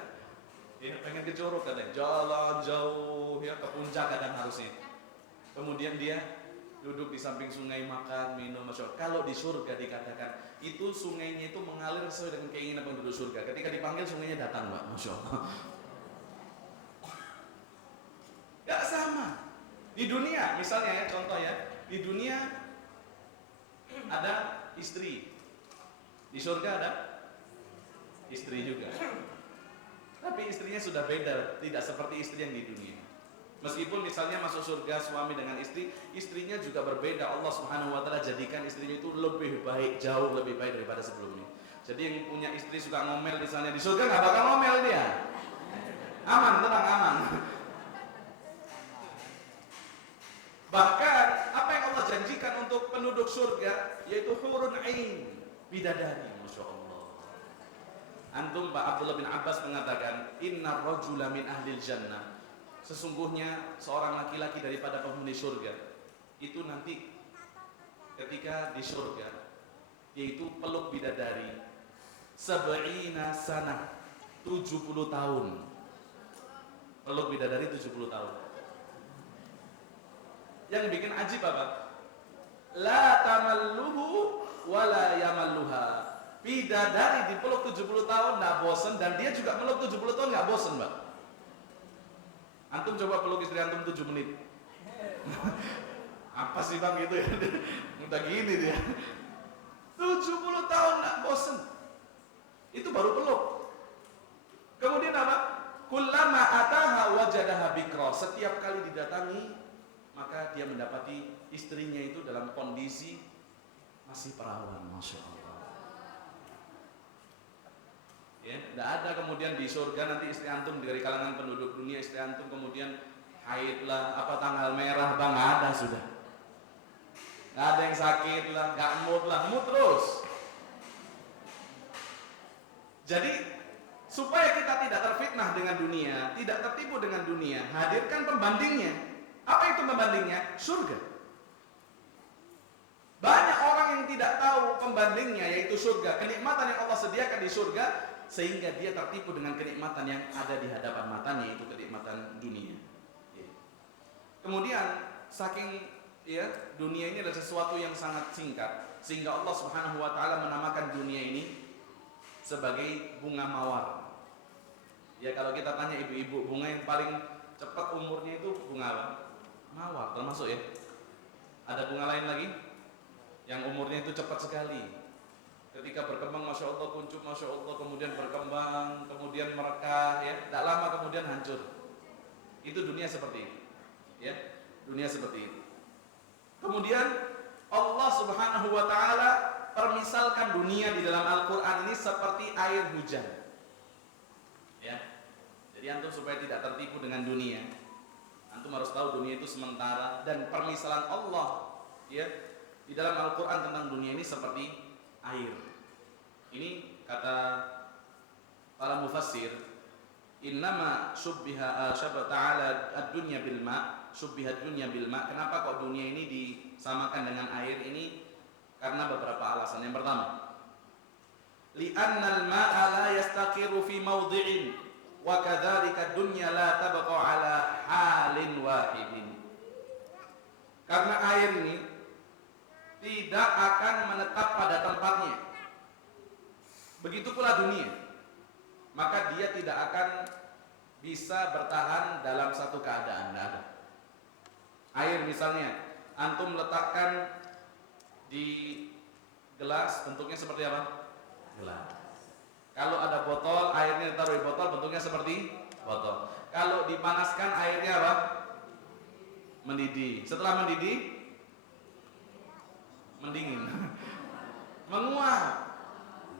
Ya, pengen ke Curug katanya, jalan jauh ya ke puncak kadang harusnya. Kemudian dia duduk di samping sungai, makan, minum, Masya Allah. Kalau di surga dikatakan itu sungainya itu mengalir sesuai dengan keinginan penduduk surga. Ketika dipanggil sungainya datang, Pak, Masya Allah. Gak sama. Di dunia, misalnya ya, contoh ya, di dunia ada istri, Di surga ada istri juga. Tapi istrinya sudah beda, tidak seperti istri yang di dunia. Meskipun misalnya masuk surga suami dengan istri, istrinya juga berbeda. Allah Subhanahu wa taala jadikan istrinya itu lebih baik, jauh lebih baik daripada sebelumnya. Jadi yang punya istri suka ngomel misalnya di surga nggak bakal ngomel dia. Aman, tenang, aman. Bahkan apa yang Allah janjikan untuk penduduk surga yaitu hurun ain, bidadari, Masya Allah. Antum Pak Abdullah bin Abbas mengatakan, inna rajula min ahlil jannah, sesungguhnya seorang laki-laki daripada penghuni surga itu nanti ketika di surga yaitu peluk bidadari sab'ina sanah, 70 tahun. Peluk bidadari 70 tahun. Yang bikin ajib apa? La tamalluhu wa la yamalluha. Bidadari dipeluk 70 tahun enggak bosan, dan dia juga meluk 70 tahun enggak bosan, Mbak. Antum coba peluk istri antum 7 menit. Apa sih Bang gitu ya? Udah gini dia. 70 tahun enggak bosan. Itu baru peluk. Kemudian apa? Kullama ataha wajadaha bikra. Setiap kali didatangi, maka dia mendapati istrinya itu dalam kondisi masih perawan, Masya Allah. Ya, tidak ada kemudian di surga nanti istri antum dari kalangan penduduk dunia, istri antum kemudian haid lah, apa tanggal merah, Bang, ada sudah. Nggak ada yang sakit lah, nggak mood lah, mood terus. Jadi supaya kita tidak terfitnah dengan dunia, tidak tertipu dengan dunia, hadirkan pembandingnya. Apa itu pembandingnya? Surga. Banyak orang yang tidak tahu pembandingnya, yaitu surga, kenikmatan yang Allah sediakan di surga, sehingga dia tertipu dengan kenikmatan yang ada di hadapan matanya, yaitu kenikmatan dunia. Kemudian saking dunia ini adalah sesuatu yang sangat singkat, sehingga Allah Subhanahu wa taala menamakan dunia ini sebagai bunga mawar. Ya, kalau kita tanya ibu-ibu, bunga yang paling cepat umurnya itu bunga apa? Mawar, termasuk ya. Ada bunga lain lagi yang umurnya itu cepat sekali. Ketika berkembang, Masya Allah, kuncup, Masya Allah, kemudian berkembang, kemudian merekah, ya, tidak lama kemudian hancur. Itu dunia seperti itu, ya, dunia seperti itu. Kemudian Allah Subhanahu wa taala permisalkan dunia di dalam Al-Quran ini seperti air hujan. Ya, jadi antum supaya tidak tertipu dengan dunia, antum harus tahu dunia itu sementara, dan permisalan Allah, ya, di dalam Al-Quran tentang dunia ini seperti air. Ini kata para mufassir, innama syubbiha ta'ala ad-dunya bil ma', syubbiha ad-dunya bil ma'. Kenapa kok dunia ini disamakan dengan air ini? Karena beberapa alasan. Yang pertama, li'anna al-ma'a la yastaqiru fi mawdi'in wa kadzalika ad-dunya la tabqa 'ala halin wahidin. Karena air ini tidak akan menetap pada tempatnya. Begitu pula dunia. Maka dia tidak akan bisa bertahan dalam satu keadaan. Tidak ada. Air misalnya, antum letakkan di gelas, bentuknya seperti apa? Gelas. Kalau ada botol, airnya ditaruh di botol, bentuknya seperti botol. Kalau dipanaskan, airnya apa? Mendidih. Setelah mendidih, mendingin. Menguap.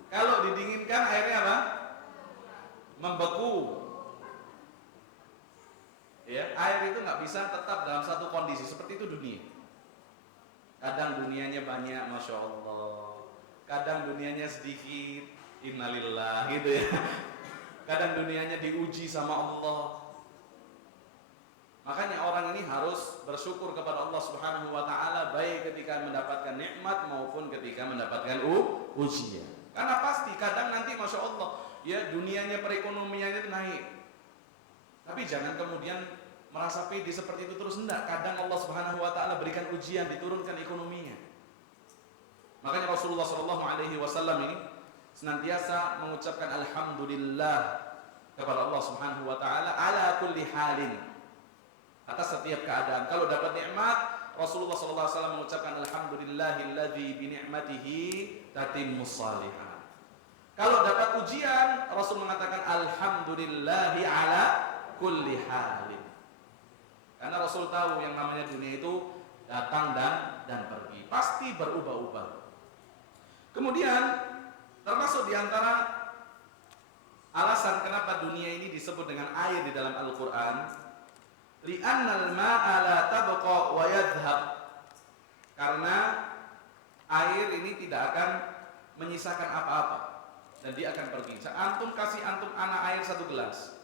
Kalau didinginkan, airnya apa? Membeku. Ya, air itu nggak bisa tetap dalam satu kondisi. Seperti itu dunia. Kadang dunianya banyak, Masya Allah. Kadang dunianya sedikit, innalillah, gitu ya. Kadang dunianya diuji sama Allah. Makanya orang ini harus bersyukur kepada Allah Subhanahu wa taala, baik ketika mendapatkan nikmat maupun ketika mendapatkan ujian. Karena pasti kadang nanti Masya Allah, ya, dunianya perekonomiannya itu naik. Tapi jangan kemudian merasa pede seperti itu terus, enggak. Kadang Allah Subhanahu wa taala berikan ujian, diturunkan ekonominya. Makanya Rasulullah sallallahu alaihi wasallam ini senantiasa mengucapkan alhamdulillah kepada Allah Subhanahu wa taala ala kulli halin, atas setiap keadaan. Kalau dapat nikmat, Rasulullah sallallahu alaihi wasallam mengucapkan alhamdulillahilladzi bi ni'matihi tatimmus shalihat. Kalau dapat ujian, Rasul mengatakan alhamdulillahi ala kulli halin. Karena Rasul tahu yang namanya dunia itu datang dan pergi, pasti berubah-ubah. Kemudian termasuk diantara alasan kenapa dunia ini disebut dengan air di dalam Al-Quran, li'annal ma'a la tabqa wa yadhhab, karena air ini tidak akan menyisakan apa-apa dan dia akan pergi. Antum kasih antum anak air 1 gelas,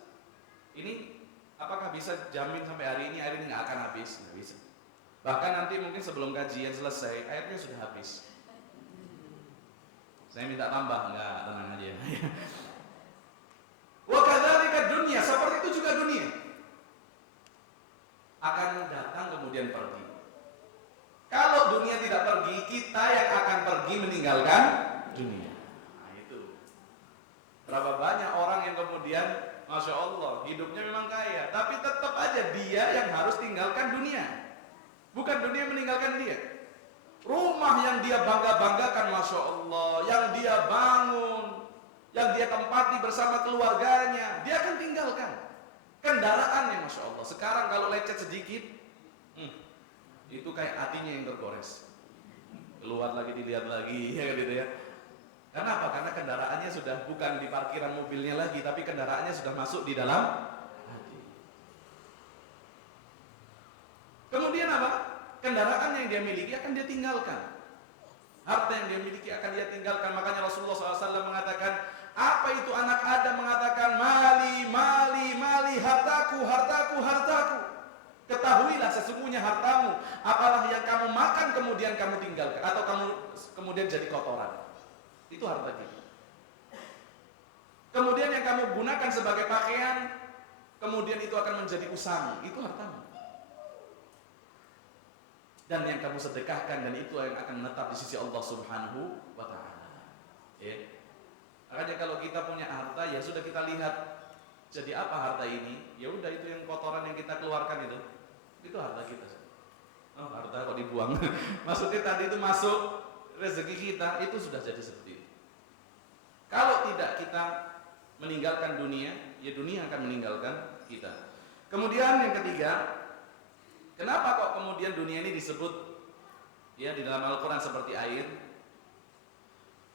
ini apakah bisa jamin sampai hari ini air ini nggak akan habis? Nggak bisa. Bahkan nanti mungkin sebelum kajian selesai airnya sudah habis. Saya minta tambah, enggak, tenang aja. Wa kadzalika dunya, seperti itu juga dunia akan datang kemudian pergi. Kalau dunia tidak pergi, kita yang akan pergi meninggalkan dunia. Nah, itu. Berapa banyak orang yang kemudian Masya Allah, hidupnya memang kaya, tapi tetap aja dia yang harus tinggalkan dunia. Bukan dunia meninggalkan dia. Rumah yang dia bangga-banggakan, Masya Allah, yang dia bangun, yang dia tempati bersama keluarganya, dia akan tinggalkan. Kendaraannya, Masya Allah, sekarang kalau lecet sedikit, itu kayak hatinya yang tergores. Keluar lagi, dilihat lagi, ya gitu ya. Kenapa? Karena kendaraannya sudah bukan di parkiran mobilnya lagi, tapi kendaraannya sudah masuk di dalam hati. Kemudian apa? Kendaraan yang dia miliki akan dia tinggalkan. Harta yang dia miliki akan dia tinggalkan. Makanya Rasulullah SAW mengatakan, apa itu anak Adam mengatakan, mali, mali, mali, hartaku, hartaku, hartaku. Ketahuilah sesungguhnya hartamu, apalah yang kamu makan kemudian kamu tinggalkan, atau kamu kemudian jadi kotoran. Itu harta kita. Kemudian yang kamu gunakan sebagai pakaian, kemudian itu akan menjadi usang. Itu hartamu. Dan yang kamu sedekahkan, dan itu yang akan menetap di sisi Allah Subhanahu wa Ta'ala. Ya. Makanya kalau kita punya harta, ya sudah kita lihat jadi apa harta ini. Ya udah, itu yang kotoran yang kita keluarkan itu harta kita. Oh, harta kok dibuang. Maksudnya tadi itu masuk rezeki kita, itu sudah jadi seperti itu. Kalau tidak kita meninggalkan dunia, ya dunia akan meninggalkan kita. Kemudian yang ketiga, kenapa kok kemudian dunia ini disebut ya di dalam Al-Quran seperti air?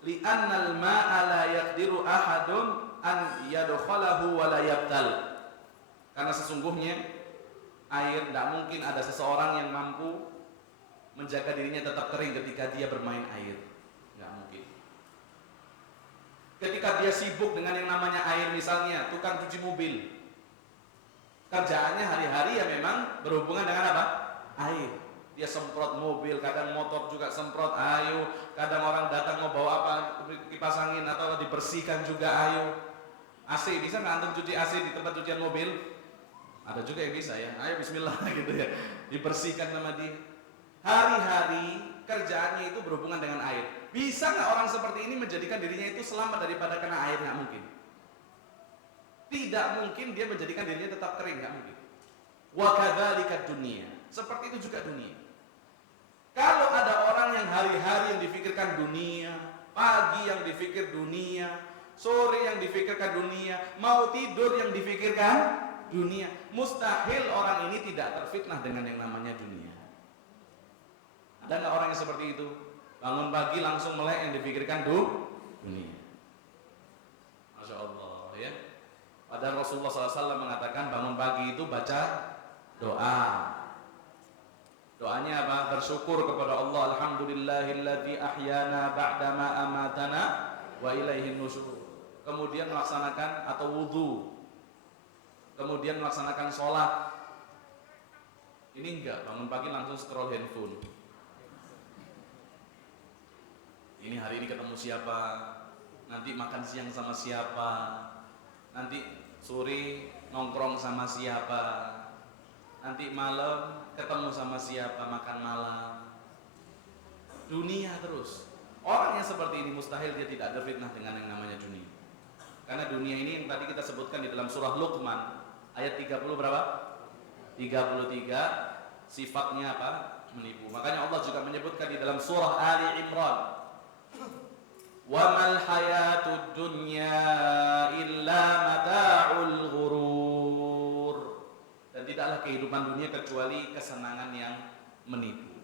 Li'annal ma'a la yaqdiru ahadun an yadkhalahu wa la yabtal. Karena sesungguhnya air tidak mungkin ada seseorang yang mampu menjaga dirinya tetap kering ketika dia bermain air. Nggak mungkin. Ketika dia sibuk dengan yang namanya air, misalnya tukang cuci mobil, kerjaannya hari-hari ya memang berhubungan dengan apa? Air. Dia semprot mobil, kadang motor juga semprot, ayo. Kadang orang datang mau bawa apa, kipas angin atau dibersihkan juga, ayo. AC, bisa nggak antum cuci AC di tempat cucian mobil? Ada juga yang bisa ya, ayo bismillah gitu ya. Dibersihkan sama dia. Hari-hari kerjaannya itu berhubungan dengan air. Bisa nggak orang seperti ini menjadikan dirinya itu selamat daripada kena air? Nggak mungkin. Tidak mungkin dia menjadikan dirinya tetap kering, nggak mungkin. Wa kadzalika dunia. Seperti itu juga dunia. Kalau ada orang yang hari-hari yang difikirkan dunia, pagi yang dipikir dunia, sore yang dipikirkan dunia, mau tidur yang dipikirkan dunia, mustahil orang ini tidak terfitnah dengan yang namanya dunia. Ada nggak orang yang seperti itu? Bangun pagi langsung melek yang dipikirkan dunia. Masya Allah ya. Padahal Rasulullah SAW mengatakan bangun pagi itu baca doa. Doanya apa? Bersyukur kepada Allah. Alhamdulillahilladzi ahyana ba'dama amatana wa ilaihin nusyur. Kemudian melaksanakan atau wudu. Kemudian melaksanakan sholat. Ini enggak, bangun pagi langsung scroll handphone. Ini hari ini ketemu siapa? Nanti makan siang sama siapa? Nanti sore nongkrong sama siapa? Nanti malam ketemu sama siapa, makan malam. Dunia terus. Orang yang seperti ini mustahil dia tidak ada fitnah dengan yang namanya dunia. Karena dunia ini yang tadi kita sebutkan di dalam surah Luqman ayat 30 berapa? 33, sifatnya apa? Menipu. Makanya Allah juga menyebutkan di dalam surah Ali Imran Wa mal hayatud dunya illa mata'ul ghurur. Dan tidaklah kehidupan dunia kecuali kesenangan yang menipu.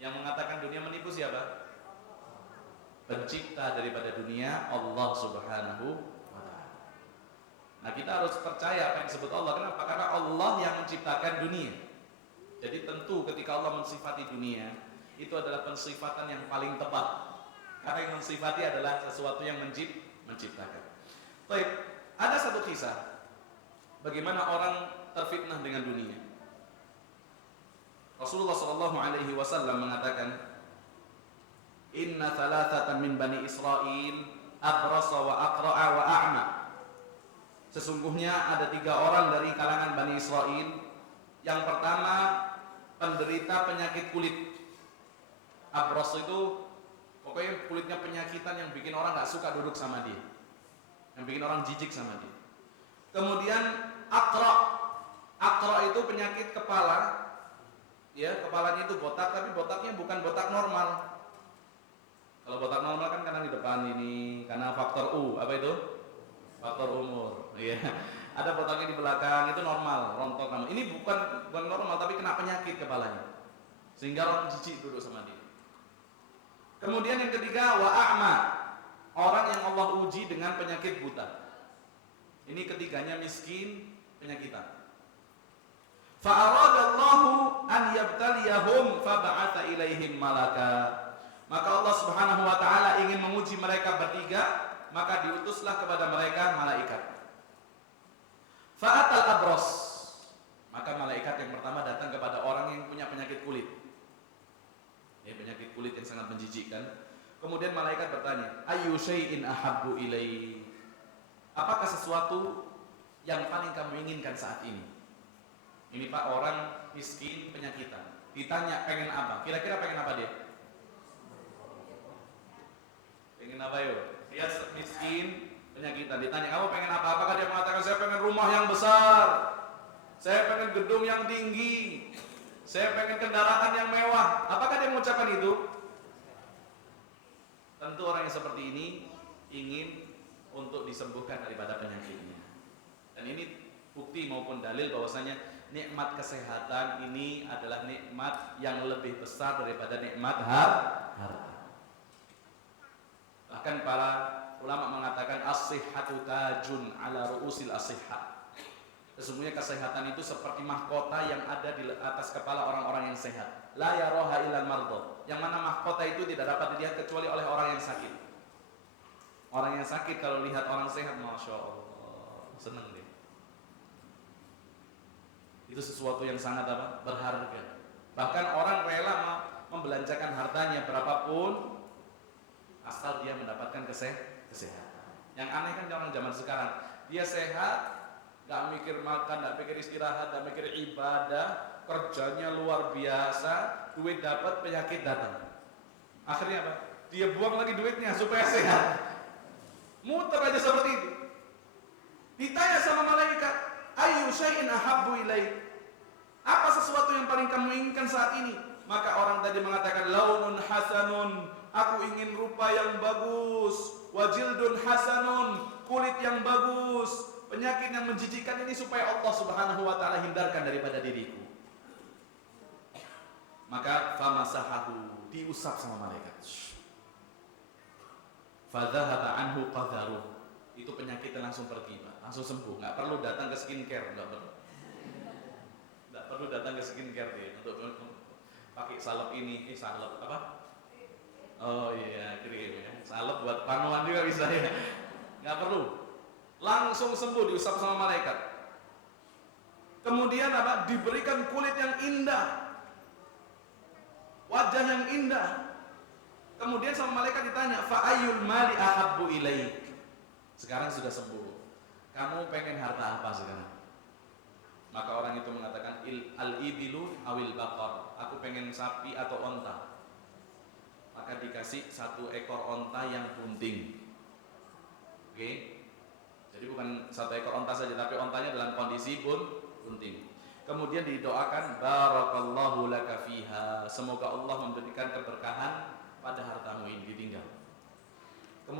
Yang mengatakan dunia menipu siapa? Pencipta daripada dunia, Allah Subhanahu wa ta'ala. Nah, kita harus percaya apa yang disebut Allah. Kenapa? Karena Allah yang menciptakan dunia. Jadi tentu ketika Allah mensifati dunia, itu adalah pensifatan yang paling tepat. Karena yang mensifati adalah sesuatu yang menciptakan. Baik, ada satu kisah bagaimana orang terfitnah dengan dunia. Rasulullah SAW mengatakan, Inna thalathatan min bani Israel abrasa wa aqra'a wa a'ma. Sesungguhnya ada 3 orang dari kalangan Bani Israel. Yang pertama, penderita penyakit kulit. Abras itu pokoknya kulitnya penyakitan yang bikin orang gak suka duduk sama dia, yang bikin orang jijik sama dia. Kemudian aqra itu penyakit kepala. Ya, kepalanya itu botak, tapi botaknya bukan botak normal. Kalau botak normal kan karena di depan ini, karena faktor U, apa itu? Faktor umur. Iya. Ada botaknya di belakang, itu normal, rontok normal. Ini bukan normal, tapi kena penyakit kepalanya, sehingga orang jijik duduk sama dia. Kemudian yang ketiga, wa a'ma, orang yang Allah uji dengan penyakit buta. Ini ketiganya miskin, penyakitan. Fa'aradallahu an yabtaliyahum faba'atha ilaihim malaka. Maka Allah Subhanahu wa ta'ala ingin menguji mereka bertiga, maka diutuslah kepada mereka malaikat. Fa'atal abros, maka malaikat yang pertama datang kepada orang yang punya penyakit kulit. Ya, penyakit kulit yang sangat menjijikkan. Kemudian malaikat bertanya, Ayyu syai'in ahabbu ilai. Apakah sesuatu yang paling kamu inginkan saat ini? Ini Pak, orang miskin penyakitan. Ditanya pengen apa? Kira-kira pengen apa dia? Pengen apa yuk? Dia miskin penyakitan. Ditanya kamu pengen apa? Apakah dia mengatakan saya pengen rumah yang besar, saya pengen gedung yang tinggi, saya pengen kendaraan yang mewah? Apakah dia mengucapkan itu? Tentu orang yang seperti ini ingin untuk disembuhkan daripada penyakitnya. Dan ini bukti maupun dalil bahwasanya nikmat kesehatan ini adalah nikmat yang lebih besar daripada nikmat harta. Bahkan para ulama mengatakan as-sihhatu tajun ala ru'usil as-sihhat. Sesungguhnya kesehatan itu seperti mahkota yang ada di atas kepala orang-orang yang sehat. La yaraha illal mardha. Yang mana mahkota itu tidak dapat dilihat kecuali oleh orang yang sakit. Orang yang sakit kalau lihat orang sehat, masya Allah, senang dia. Itu sesuatu yang sangat apa? Berharga. Bahkan orang rela membelanjakan hartanya berapapun asal dia mendapatkan kesehatan. Yang aneh kan orang zaman sekarang, dia sehat, gak mikir makan, gak mikir istirahat, gak mikir ibadah, kerjanya luar biasa, duit dapat, penyakit datang. Akhirnya apa? Dia buang lagi duitnya supaya sehat. Muter aja seperti itu. Ditanya sama malaikat, Ayyu syai'in ahabbu ilaik. Apa sesuatu yang paling kamu inginkan saat ini? Maka orang tadi mengatakan, launun hasanun, aku ingin rupa yang bagus, wajildun hasanun, kulit yang bagus. Penyakit yang menjijikkan ini supaya Allah Subhanahu wa ta'ala hindarkan daripada diriku. Maka famasahahu, diusap sama malaikat. Fadhahaba anhu qadharuh. Itu penyakitnya langsung pergi, Pak. Langsung sembuh, enggak perlu datang ke skincare, enggak perlu. Enggak perlu datang ke skincare dia untuk pakai salep ini, salep apa? Oh iya, krim ya. Salep buat panuan juga bisa ya. Enggak perlu. Langsung sembuh, diusap sama malaikat. Kemudian apa? Diberikan kulit yang indah, wajah yang indah. Kemudian sama malaikat ditanya, fa'ayyul mali ahabbu ilaik. Sekarang sudah sembuh, kamu pengen harta apa sekarang? Maka orang itu mengatakan, al-ibilu awil baqar. Aku pengen sapi atau onta. Maka dikasih 1 ekor onta yang bunting. Oke? Jadi bukan 1 ekor onta saja, tapi ontanya dalam kondisi bunting. Kemudian didoakan, barakallahu laka fiha. Semoga Allah memberikan keberkahan pada hartamu ini ditinggal.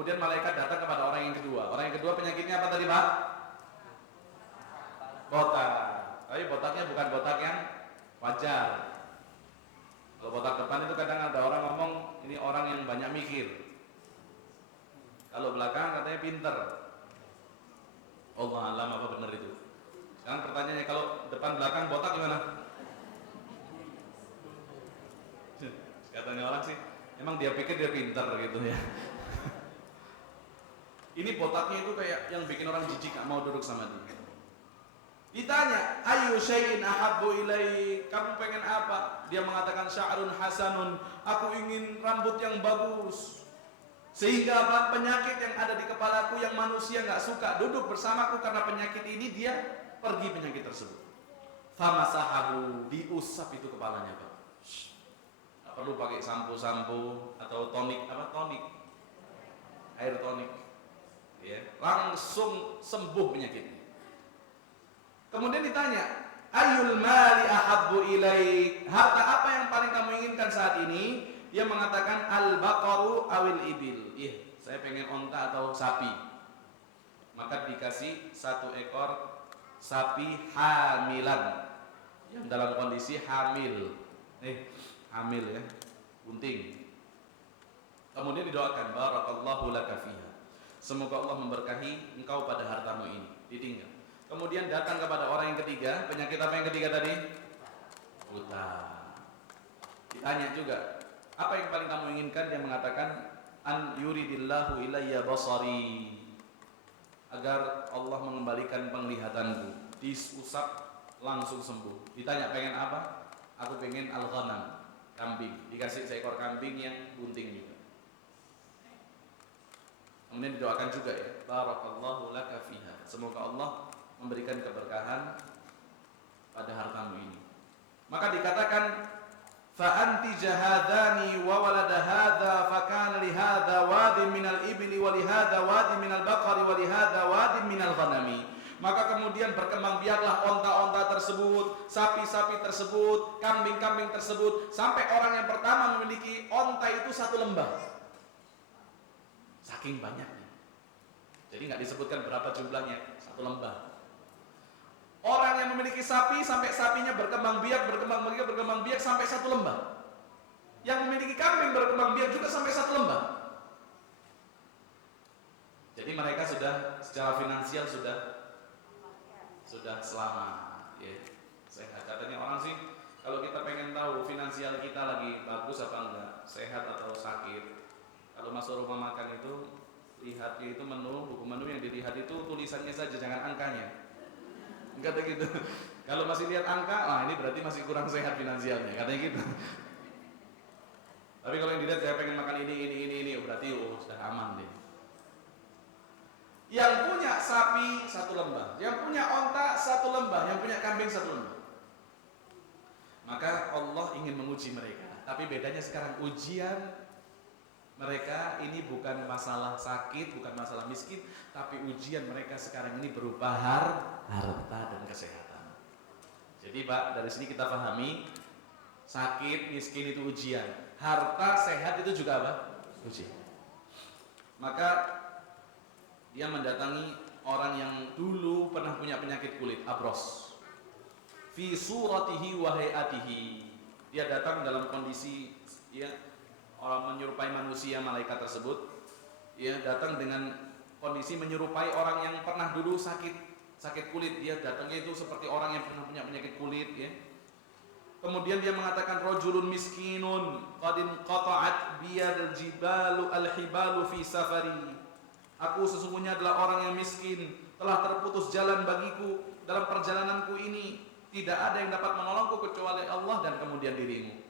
Kemudian malaikat datang kepada orang yang kedua. Orang yang kedua penyakitnya apa tadi, Pak? Botak. Tapi botaknya bukan botak yang wajar. Kalau botak depan itu kadang ada orang ngomong ini orang yang banyak mikir. Kalau belakang katanya pinter. Allah alam apa benar itu. Sekarang pertanyaannya, kalau depan belakang botak gimana? Katanya orang sih, emang dia pikir dia pinter gitu ya. Ini botaknya itu kayak yang bikin orang jijik gak mau duduk sama dia. Ditanya, ayu syai'in ahabbu ilaik, kamu pengen apa? Dia mengatakan sya'run hasanun, aku ingin rambut yang bagus. Sehingga apa? Penyakit yang ada di kepalaku yang manusia gak suka duduk bersamaku karena penyakit ini, dia pergi penyakit tersebut. Famasahahu, diusap itu kepalanya, Pak. Gak perlu pakai sampo-sampo atau tonik, apa tonik? Air tonik. Ya, langsung sembuh penyakitnya. Kemudian ditanya, ayul mali ahabbu ilaik, harta apa yang paling kamu inginkan saat ini? Dia mengatakan al-baqaru awil ibil. Saya pengen onta atau sapi. Maka dikasih 1 ekor sapi hamilan yang dalam kondisi hamil. Hamil ya, bunting. Kemudian didoakan barakallahu laka fiha. Semoga Allah memberkahi engkau pada hartamu ini. Ditinggal. Kemudian datang kepada orang yang ketiga. Penyakit apa yang ketiga tadi? Buta. Ditanya juga, apa yang paling kamu inginkan? Dia mengatakan an yuridillahu ilayya basari, agar Allah mengembalikan penglihatanku. Diusap langsung sembuh. Ditanya pengen apa? Aku pengen al-ghanam, kambing. Dikasih seekor kambing yang bunting juga. Kemudian didoakan juga ya, barakallahu laka fiha. Semoga Allah memberikan keberkahan pada hartamu ini. Maka dikatakan fa anti jahadani wa walada hadza fa kana li hadza wadin minal ibli wa li hadza wadin minal baqari wa li hadza wadin minal ghanami. Maka kemudian berkembang biaklah onta-onta tersebut, sapi-sapi tersebut, kambing-kambing tersebut, sampai orang yang pertama memiliki onta itu 1 lembah. Saking banyaknya. Jadi nggak disebutkan berapa jumlahnya, 1 lembah. Orang yang memiliki sapi sampai sapinya berkembang biak sampai 1 lembah. Yang memiliki kambing berkembang biak juga sampai 1 lembah. Jadi mereka sudah secara finansial sudah selamat. Ya. Sehat. Katanya orang sih, kalau kita pengen tahu finansial kita lagi bagus apa enggak, sehat atau sakit, kalau masuk rumah makan itu lihat itu menu, buku menu yang dilihat itu tulisannya saja, jangan angkanya. Kata gitu. Kalau masih lihat angka, ini berarti masih kurang sehat finansialnya, katanya gitu. Tapi kalau yang dilihat saya pengen makan ini, berarti sudah aman deh. Yang punya sapi 1 lembah, yang punya onta 1 lembah, yang punya kambing 1 lembah. Maka Allah ingin menguji mereka. Tapi bedanya sekarang ujian mereka ini bukan masalah sakit, bukan masalah miskin, tapi ujian mereka sekarang ini berupa harta dan kesehatan. Jadi Pak, dari sini kita pahami sakit, miskin itu ujian, harta, sehat itu juga apa? Ujian. Maka dia mendatangi orang yang dulu pernah punya penyakit kulit, abros. Fi suratihi wa hayatihi. Dia datang dalam kondisi orang menyerupai manusia, malaikat tersebut. Dia datang dengan kondisi menyerupai orang yang pernah dulu sakit kulit. Dia datangnya itu seperti orang yang pernah punya penyakit kulit ya. Kemudian dia mengatakan rajulun miskinun qadin qata'at biyadal jibalu al-hibalu fi safari. Aku sesungguhnya adalah orang yang miskin, telah terputus jalan bagiku dalam perjalananku ini. Tidak ada yang dapat menolongku kecuali Allah dan kemudian dirimu.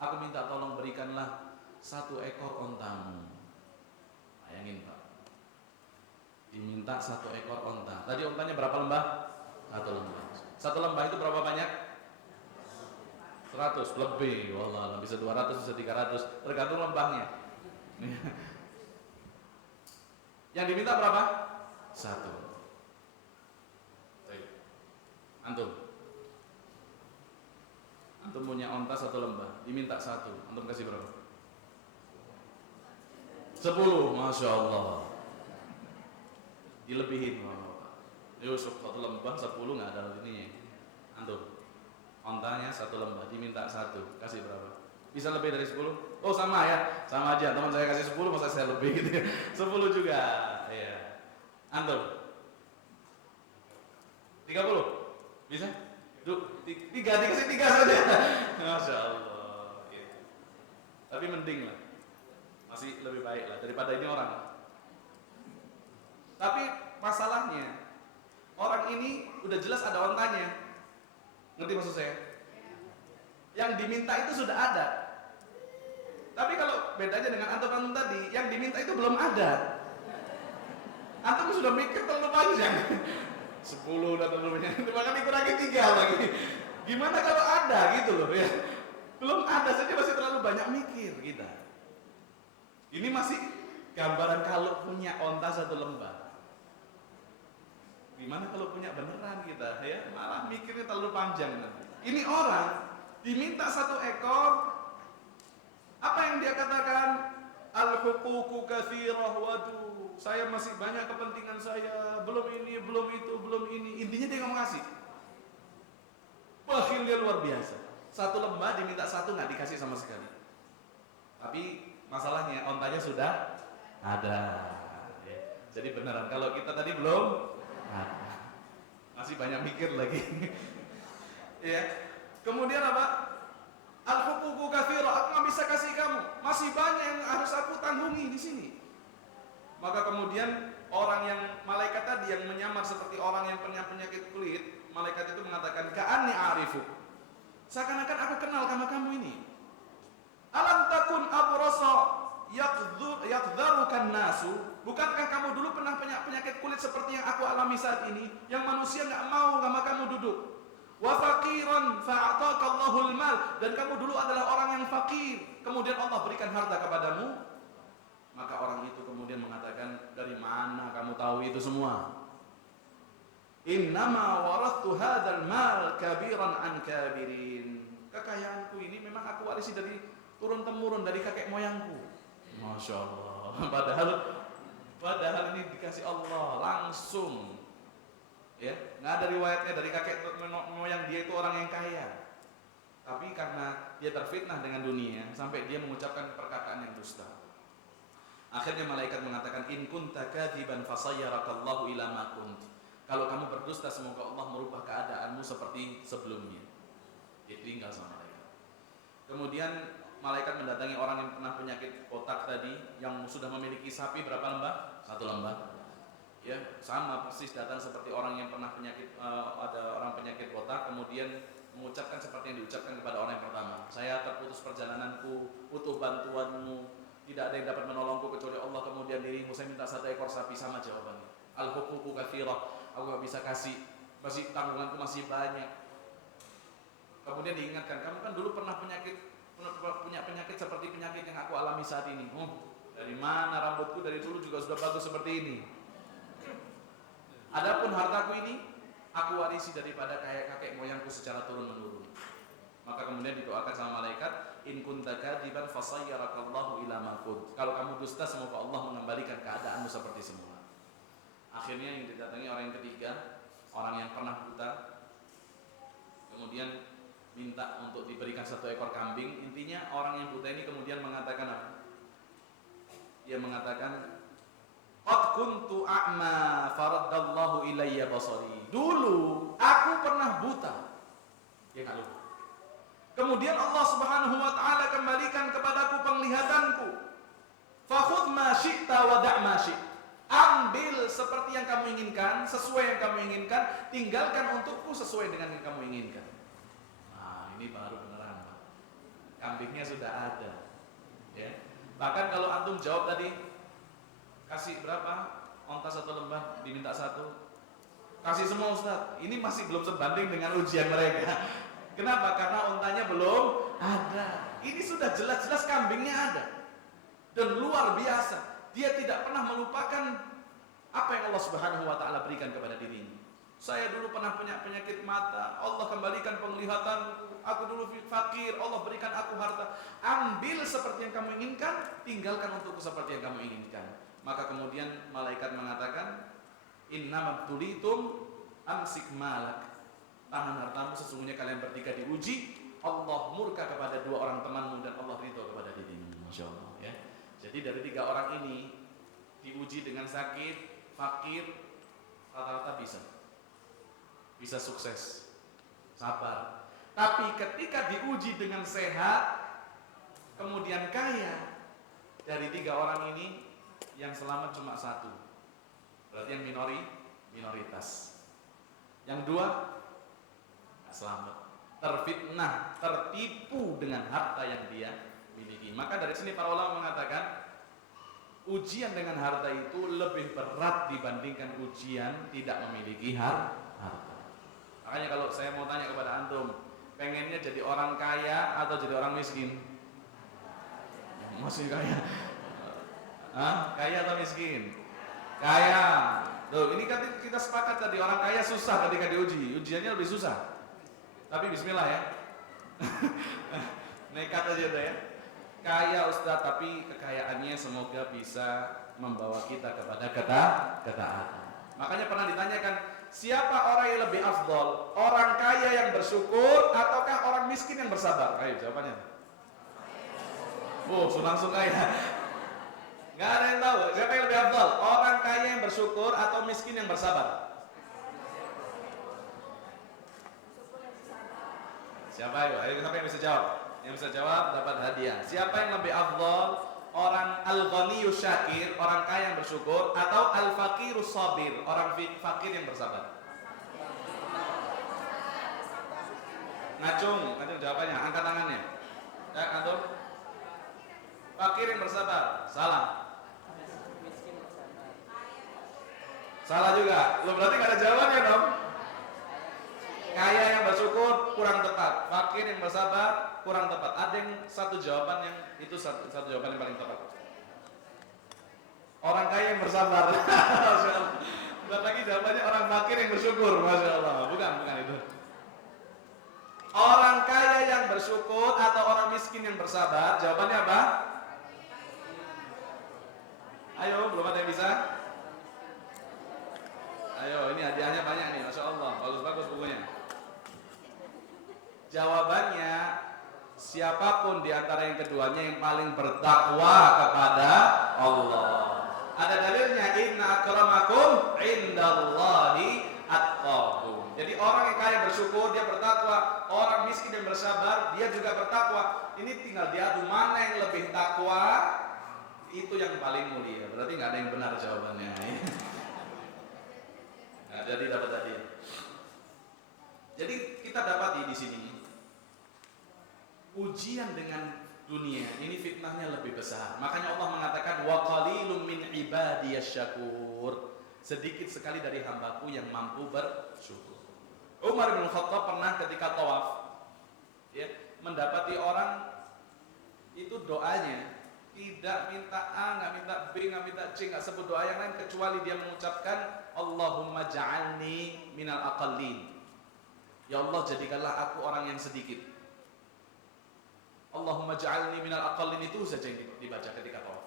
Aku minta tolong berikanlah 1 ekor ontamu. Bayangin Pak, diminta 1 ekor onta. Tadi ontanya berapa lembah? 1 lembah. 1 lembah itu berapa banyak? 100 lebih. Wallah, bisa 200, bisa 300, tergantung lembahnya. Yang diminta berapa? 1. Antum punya onta 1 lembah, diminta 1. Antum kasih berapa? 10, Masya Allah. Dilebihin. Yuk, satu lembah 10 nggak ada ininya. Antum, ontanya 1 lembah diminta 1, kasih berapa? Bisa lebih dari 10? Oh sama ya, sama aja. Teman saya kasih 10, masa saya lebih gitu ya. 10 juga. Ya. Antum 30? Bisa? Dikasih 3 saja. Masya Allah. Gitu. Tapi mending lah, masih lebih baik lah daripada ini orang. Tapi masalahnya, orang ini udah jelas ada ontanya. Ngerti maksud saya? Yang diminta itu sudah ada. Tapi kalau bedanya dengan antum tadi, yang diminta itu belum ada. Antum sudah mikir terlalu panjang. 10 udah terlalu banyak, bahkan dikurangi 3 lagi. Gimana kalau ada gitu loh ya? Belum ada saja masih terlalu banyak mikir kita. Ini masih gambaran kalau punya onta 1 lembar. Gimana kalau punya beneran kita ya? Malah mikirnya terlalu panjang nanti. Ini orang diminta 1 ekor, apa yang dia katakan? Al-huququ katsirah, waduh, saya masih banyak kepentingan saya, belum ini, belum itu, belum ini. Intinya dia nggak mau ngasih. Bakhil dia luar biasa. 1 lembah diminta 1 nggak dikasih sama sekali. Tapi masalahnya ontanya sudah ada. Jadi beneran kalau kita tadi belum ada. Masih banyak mikir lagi. Ya. Kemudian apa? Al-huququ katsira, aku nggak bisa kasih kamu. Masih banyak yang harus aku tanggungi di sini. Maka kemudian orang yang malaikat tadi yang menyamar seperti orang yang punya penyakit kulit, malaikat itu mengatakan, "Ka'anni a'rifu." Seakan-akan aku kenal sama kamu ini. Alam takun abrasa yaqdharukan nasu. Bukankah kamu dulu pernah punya penyakit kulit seperti yang aku alami saat ini, yang manusia nggak mau sama kamu duduk? Wa faqiran fa'ataqallahul mal, dan kamu dulu adalah orang yang fakir, kemudian Allah berikan harta kepadamu. Maka orang itu kemudian mengatakan, dari mana kamu tahu itu semua? Innama warathu hadzal mal kabiran an kabirin. Kekayaanku ini memang aku warisi dari turun temurun dari kakek moyangku. Masya Allah. Padahal ini dikasih Allah langsung. Ya, nggak ada riwayatnya dari kakek moyang dia itu orang yang kaya. Tapi karena dia terfitnah dengan dunia sampai dia mengucapkan perkataan yang dusta. Akhirnya malaikat mengatakan, in kunta kadziban fasayyarakallahu ila ma kunt. Kalau kamu berdusta, semoga Allah merubah keadaanmu seperti sebelumnya. Ditinggal sama malaikat. Kemudian malaikat mendatangi orang yang pernah penyakit otak tadi, yang sudah memiliki sapi berapa lembah? 1 lembah. Ya, sama persis datang seperti orang yang pernah penyakit, ada orang penyakit otak, kemudian mengucapkan seperti yang diucapkan kepada orang yang pertama. Saya terputus perjalananku, butuh bantuanmu, tidak ada yang dapat menolongku kecuali Allah, kemudian dirimu, saya minta 1 ekor sapi. Sama jawabannya. Al-huququ katsirah, aku gak bisa kasih, masih tanggunganku masih banyak. Kemudian diingatkan, kamu kan dulu pernah punya penyakit seperti penyakit yang aku alami saat ini. Dari mana rambutku dari dulu juga sudah bagus seperti ini. Adapun hartaku ini aku warisi daripada kakek moyangku secara turun-menurun. Maka kemudian didoakan sama malaikat, in kunta kadziban fasayyarakallahu ila ma kunt. Kalau kamu dusta, semoga Allah mengembalikan keadaanmu seperti semula. Akhirnya yang didatangi orang yang ketiga, orang yang pernah buta, kemudian minta untuk diberikan 1 ekor kambing. Intinya orang yang buta ini kemudian mengatakan apa? Dia mengatakan, qad kuntu a'ma faraddallahu ilayya basari. Dulu aku pernah buta. Ya enggak lupa. Kemudian Allah Subhanahu wa taala kembalikan kepadaku penglihatanku. Fakhudh ma syi'ta wa da' ma syi'ta. Ambil seperti yang kamu inginkan, sesuai yang kamu inginkan, tinggalkan untukku sesuai dengan yang kamu inginkan. Nah, ini baru beneran, Pak. Kambingnya sudah ada. Ya. Bahkan kalau antum jawab tadi, kasih berapa? Onta 1 lembah diminta 1. Kasih semua Ustaz. Ini masih belum sebanding dengan ujian mereka. Kenapa? Karena ontanya belum ada. Ini sudah jelas-jelas kambingnya ada. Dan luar biasa, dia tidak pernah melupakan apa yang Allah Subhanahu wa taala berikan kepada dirinya. Saya dulu pernah punya penyakit mata, Allah kembalikan penglihatanku. Aku dulu fakir, Allah berikan aku harta. Ambil seperti yang kamu inginkan, tinggalkan untukku seperti yang kamu inginkan. Maka kemudian malaikat mengatakan, innama tulitum amsik malak. Tahan hartamu, sesungguhnya kalian bertiga diuji. Allah murka kepada dua orang temanmu dan Allah ridho kepada dirimu. Masya Allah ya. Jadi dari tiga orang ini diuji dengan sakit, fakir, rata-rata bisa sukses, sabar. Tapi ketika diuji dengan sehat, kemudian kaya, dari tiga orang ini yang selamat cuma satu. Berarti yang minoritas. Yang dua nggak selamat, terfitnah, tertipu dengan harta yang dia miliki. Maka dari sini para ulama mengatakan ujian dengan harta itu lebih berat dibandingkan ujian tidak memiliki harta. Makanya kalau saya mau tanya kepada antum, pengennya jadi orang kaya atau jadi orang miskin? Masih kaya? Hah? Kaya atau miskin? Kaya. Tuh, ini kan kita sepakat tadi, orang kaya susah ketika diuji, ujiannya lebih susah. Tapi bismillah ya. Nekat aja dah ya. Kaya Ustaz, tapi kekayaannya semoga bisa membawa kita kepada ketaatan. Makanya pernah ditanyakan, siapa orang yang lebih afdol? Orang kaya yang bersyukur ataukah orang miskin yang bersabar? Ayo jawabannya. Langsung kaya. Gak ada yang tahu siapa yang lebih afdol, orang kaya yang bersyukur atau miskin yang bersabar? Siapa ayo siapa yang bisa jawab? Yang bisa jawab dapat hadiah. Siapa yang lebih afdol, orang al-ghaniyus syakir, orang kaya yang bersyukur, atau al-faqirus sabir, orang fakir yang bersabar? Ngacung jawabannya, angkat tangannya. Ya, antum? Fakir yang bersabar, salah. Salah juga. Lo berarti gak ada jawabannya dong. Kaya yang bersyukur kurang tepat, fakir yang bersabar kurang tepat. Ada yang satu jawaban yang itu satu jawaban yang paling tepat. Orang kaya yang bersabar. Masya Allah. Dan lagi jawabannya orang fakir yang bersyukur. Masya Allah. Bukan itu. Orang kaya yang bersyukur atau orang miskin yang bersabar? Jawabannya apa? Ayo, belum ada yang bisa? Ayo, ini hadiahnya banyak nih, Masya Allah, bagus-bagus bukunya. Jawabannya, siapapun di antara yang keduanya yang paling bertakwa kepada Allah. Ada dalilnya, inna akramakum indallahi atqakum. Jadi orang yang kaya bersyukur, dia bertakwa. Orang miskin yang bersabar, dia juga bertakwa. Ini tinggal diadu mana yang lebih takwa, itu yang paling mulia. Berarti nggak ada yang benar jawabannya. Nah, jadi dapat hadiah. Jadi kita dapati di sini ujian dengan dunia ini fitnahnya lebih besar. Makanya Allah mengatakan wa qalilum min ibadiyasy syakur. Sedikit sekali dari hambaku yang mampu bersyukur. Umar bin Khattab pernah ketika tawaf ya, mendapati orang itu doanya tidak minta A, nggak minta B, nggak minta C, nggak sebut doa yang lain kecuali dia mengucapkan Allahumma ja'alni minal aqallin. Ya Allah, jadikanlah aku orang yang sedikit. Allahumma ja'alni minal aqallin, itu saja yang dibaca ketika tawaf.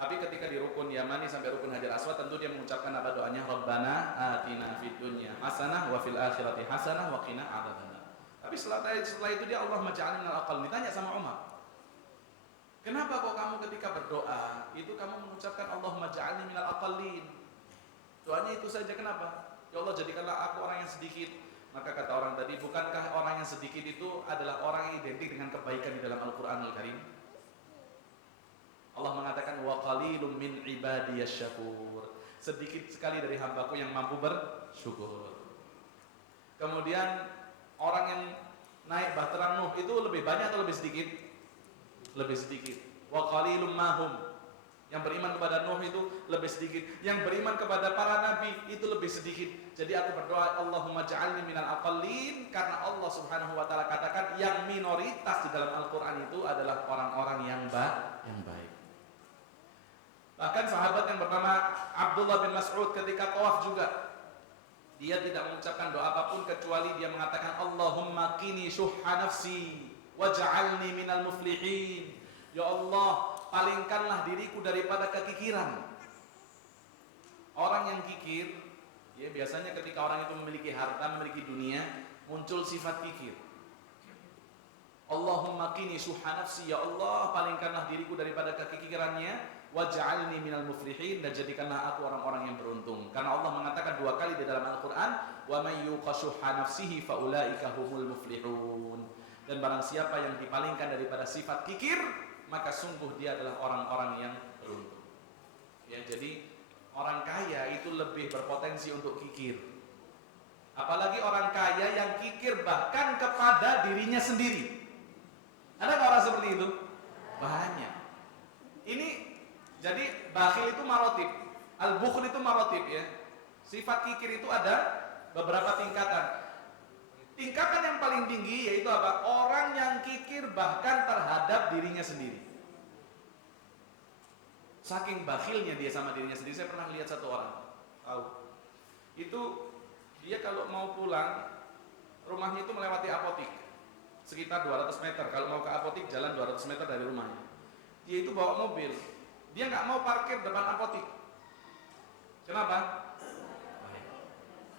Tapi ketika di rukun Yamani sampai rukun Hajar Aswad, tentu dia mengucapkan apa doanya? Rabbana atina fid dunya hasanah wa fil akhirati hasanah wa qina adzabannar. Tapi setelah itu dia Allahumma ja'alni minal aqallin. Ditanya sama Umar, kenapa kok kamu ketika berdoa itu kamu mengucapkan Allahumma ja'alni minal aqallin? Doanya itu saja, kenapa? Ya Allah, jadikanlah aku orang yang sedikit. Maka kata orang tadi, bukankah orang yang sedikit itu adalah orang yang identik dengan kebaikan di dalam Al-Qur'anul Karim? Allah mengatakan wa qalilum min ibadiyasy syakur. Sedikit sekali dari hambaku yang mampu bersyukur. Kemudian orang yang naik bahtera Nuh itu lebih banyak atau lebih sedikit? Lebih sedikit. Wa qalilum mahum. Yang beriman kepada Nuh itu lebih sedikit. Yang beriman kepada para nabi itu lebih sedikit. Jadi aku berdoa Allahumma ja'alni minal aqallin, karena Allah Subhanahu wa taala katakan yang minoritas di dalam Al-Qur'an itu adalah orang-orang yang baik. Bahkan sahabat yang bernama Abdullah bin Mas'ud ketika tawaf juga dia tidak mengucapkan doa apapun kecuali dia mengatakan Allahumma qini syuhha nafsi waj'alni minal muflihin. Ya Allah, palingkanlah diriku daripada kekikiran. Orang yang kikir, ya biasanya ketika orang itu memiliki harta, memiliki dunia, muncul sifat kikir. Allahumma qini syuhha nafsi, ya Allah, palingkanlah diriku daripada kekikirannya. Waj'alni minal muflihin, dan jadikanlah aku orang-orang yang beruntung. Karena Allah mengatakan 2 kali di dalam Al-Quran, wa may yuqa syuhha nafsihi fa ulaika humul muflihun. Dan barang siapa yang dipalingkan daripada sifat kikir, maka sungguh dia adalah orang-orang yang beruntung. Ya, jadi orang kaya itu lebih berpotensi untuk kikir. Apalagi orang kaya yang kikir bahkan kepada dirinya sendiri. Ada nggak orang seperti itu? Banyak. Ini jadi bakhil itu marotib, al-bukhl itu marotib ya. Sifat kikir itu ada beberapa tingkatan. Tingkatan yang paling tinggi yaitu apa? Orang yang kikir bahkan terhadap dirinya sendiri. Saking bakhilnya dia sama dirinya sendiri. Saya pernah lihat satu orang, tahu? Itu dia kalau mau pulang, rumahnya itu melewati apotik sekitar 200 meter. Kalau mau ke apotik jalan 200 meter dari rumahnya. Dia itu bawa mobil. Dia nggak mau parkir depan apotik. Kenapa?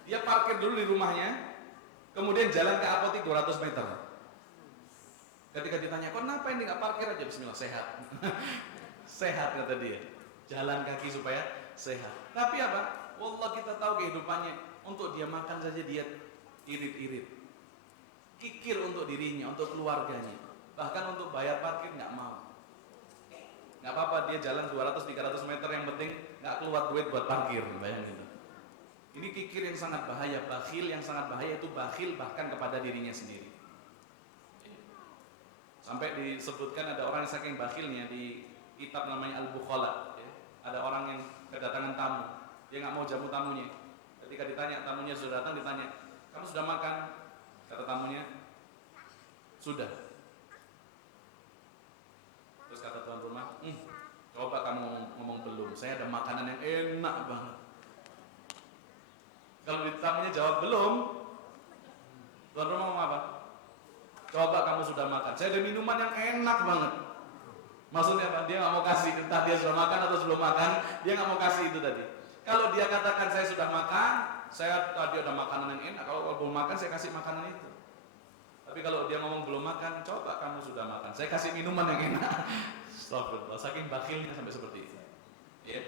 Dia parkir dulu di rumahnya, kemudian jalan ke apotik 200 meter. Ketika ditanya, kok kenapa ini nggak parkir aja? Bismillah, sehat. Sehat kata dia. Jalan kaki supaya sehat. Tapi apa? Wallah kita tahu kehidupannya. Untuk dia makan saja dia irit-irit. Kikir untuk dirinya, untuk keluarganya. Bahkan untuk bayar parkir nggak mau. Nggak apa-apa dia jalan 200-300 meter, yang penting nggak keluar duit buat parkir, bayangin gitu. Ini kikir yang sangat bahaya, bakhil yang sangat bahaya itu bakhil bahkan kepada dirinya sendiri. Sampai disebutkan ada orang yang saking bakhilnya di kitab namanya Al-Bukhala. Ya. Ada orang yang kedatangan tamu, dia nggak mau jamu tamunya. Ketika ditanya tamunya sudah datang, ditanya, kamu sudah makan? Kata tamunya, sudah. Terus kata tuan rumah, coba kamu ngomong belum, saya ada makanan yang enak banget. Kalau tamunya jawab belum, tuan rumah ngomong apa? Coba kamu sudah makan, saya ada minuman yang enak banget. Maksudnya apa? Dia nggak mau kasih, entah dia sudah makan atau belum makan, dia nggak mau kasih itu tadi. Kalau dia katakan saya sudah makan, saya tadi ada makanan yang enak, kalau belum makan saya kasih makanan itu. Tapi kalau dia ngomong belum makan, coba kamu sudah makan, saya kasih minuman yang enak. Astagfirullah, saking bakhilnya sampai seperti itu. Ya.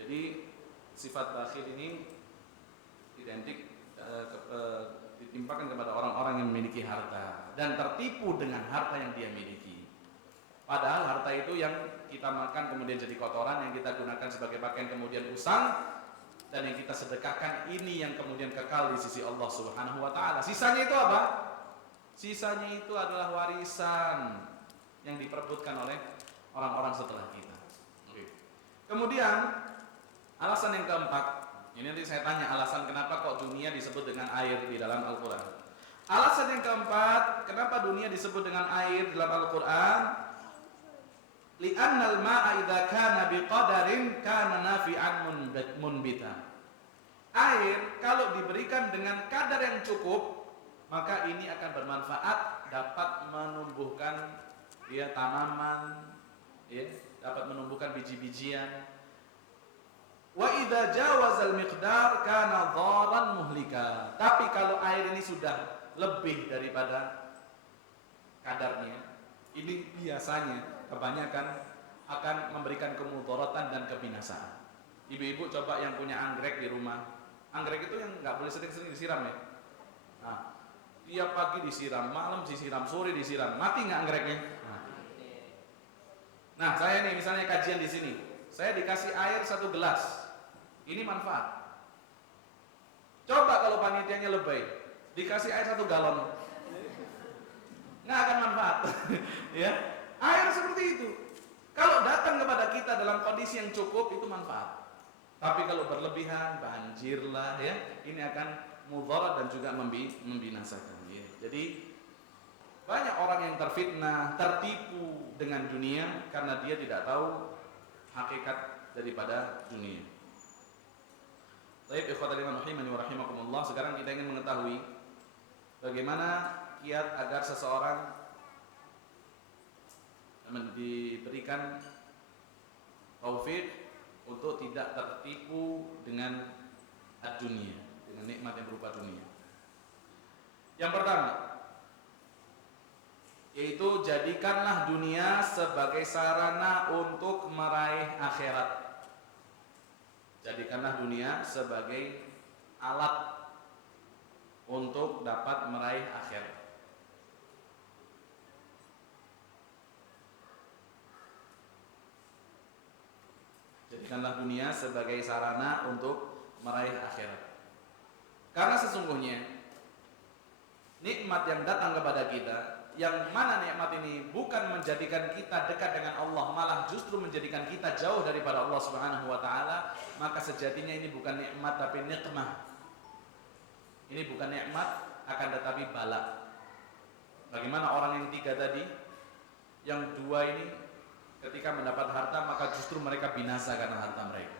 Jadi sifat bakhil ini identik ditimpakan kepada orang-orang yang memiliki harta dan tertipu dengan harta yang dia miliki. Padahal harta itu yang kita makan kemudian jadi kotoran, yang kita gunakan sebagai pakaian kemudian usang, dan yang kita sedekahkan ini yang kemudian kekal di sisi Allah Subhanahu wa taala. Sisanya itu apa? Sisanya itu adalah warisan yang diperebutkan oleh orang-orang setelah kita. Oke. Kemudian alasan yang keempat, ini nanti saya tanya alasan kenapa kok dunia disebut dengan air di dalam Al-Quran. Alasan yang keempat, kenapa dunia disebut dengan air dalam Al-Quran? Li'annal ma'a idza kana biqadarin kana nafi'an munbitan. Air kalau diberikan dengan kadar yang cukup, maka ini akan bermanfaat, dapat menumbuhkan ya tanaman, ya, dapat menumbuhkan biji-bijian. Wa idza jawazal miqdar kana dharan muhlika. Tapi kalau air ini sudah lebih daripada kadarnya, ini biasanya kebanyakan akan memberikan kemudaratan dan kebinasaan. Ibu-ibu coba yang punya anggrek di rumah. Anggrek itu yang nggak boleh sering-sering disiram ya. Nah, tiap pagi disiram, malam disiram, sore disiram, mati nggak anggreknya? Nah, saya nih misalnya kajian di sini, saya dikasih air 1 gelas, ini manfaat. Coba kalau panitianya lebay, dikasih air 1 galon, nggak akan manfaat. Ya, air seperti itu. Kalau datang kepada kita dalam kondisi yang cukup itu manfaat. Tapi kalau berlebihan, banjirlah ya, ini akan mudarat dan juga membinasakan. Ya. Jadi banyak orang yang terfitnah, tertipu dengan dunia karena dia tidak tahu hakikat daripada dunia. Baik, ikhwatal iman rahimani wa rahimakumullah. Sekarang kita ingin mengetahui bagaimana kiat agar seseorang diberikan taufik untuk tidak tertipu dengan dunia, dengan nikmat yang berupa dunia. Yang pertama, yaitu jadikanlah dunia sebagai sarana untuk meraih akhirat. Jadikanlah dunia sebagai alat untuk dapat meraih akhirat. Jadikanlah dunia sebagai sarana untuk meraih akhirat. Karena sesungguhnya nikmat yang datang kepada kita, yang mana nikmat ini bukan menjadikan kita dekat dengan Allah, malah justru menjadikan kita jauh daripada Allah Subhanahu wa taala, maka sejatinya ini bukan nikmat tapi nikmah. Ini bukan nikmat akan tetapi bala. Bagaimana orang yang tiga tadi, yang dua ini ketika mendapat harta maka justru mereka binasa karena harta mereka.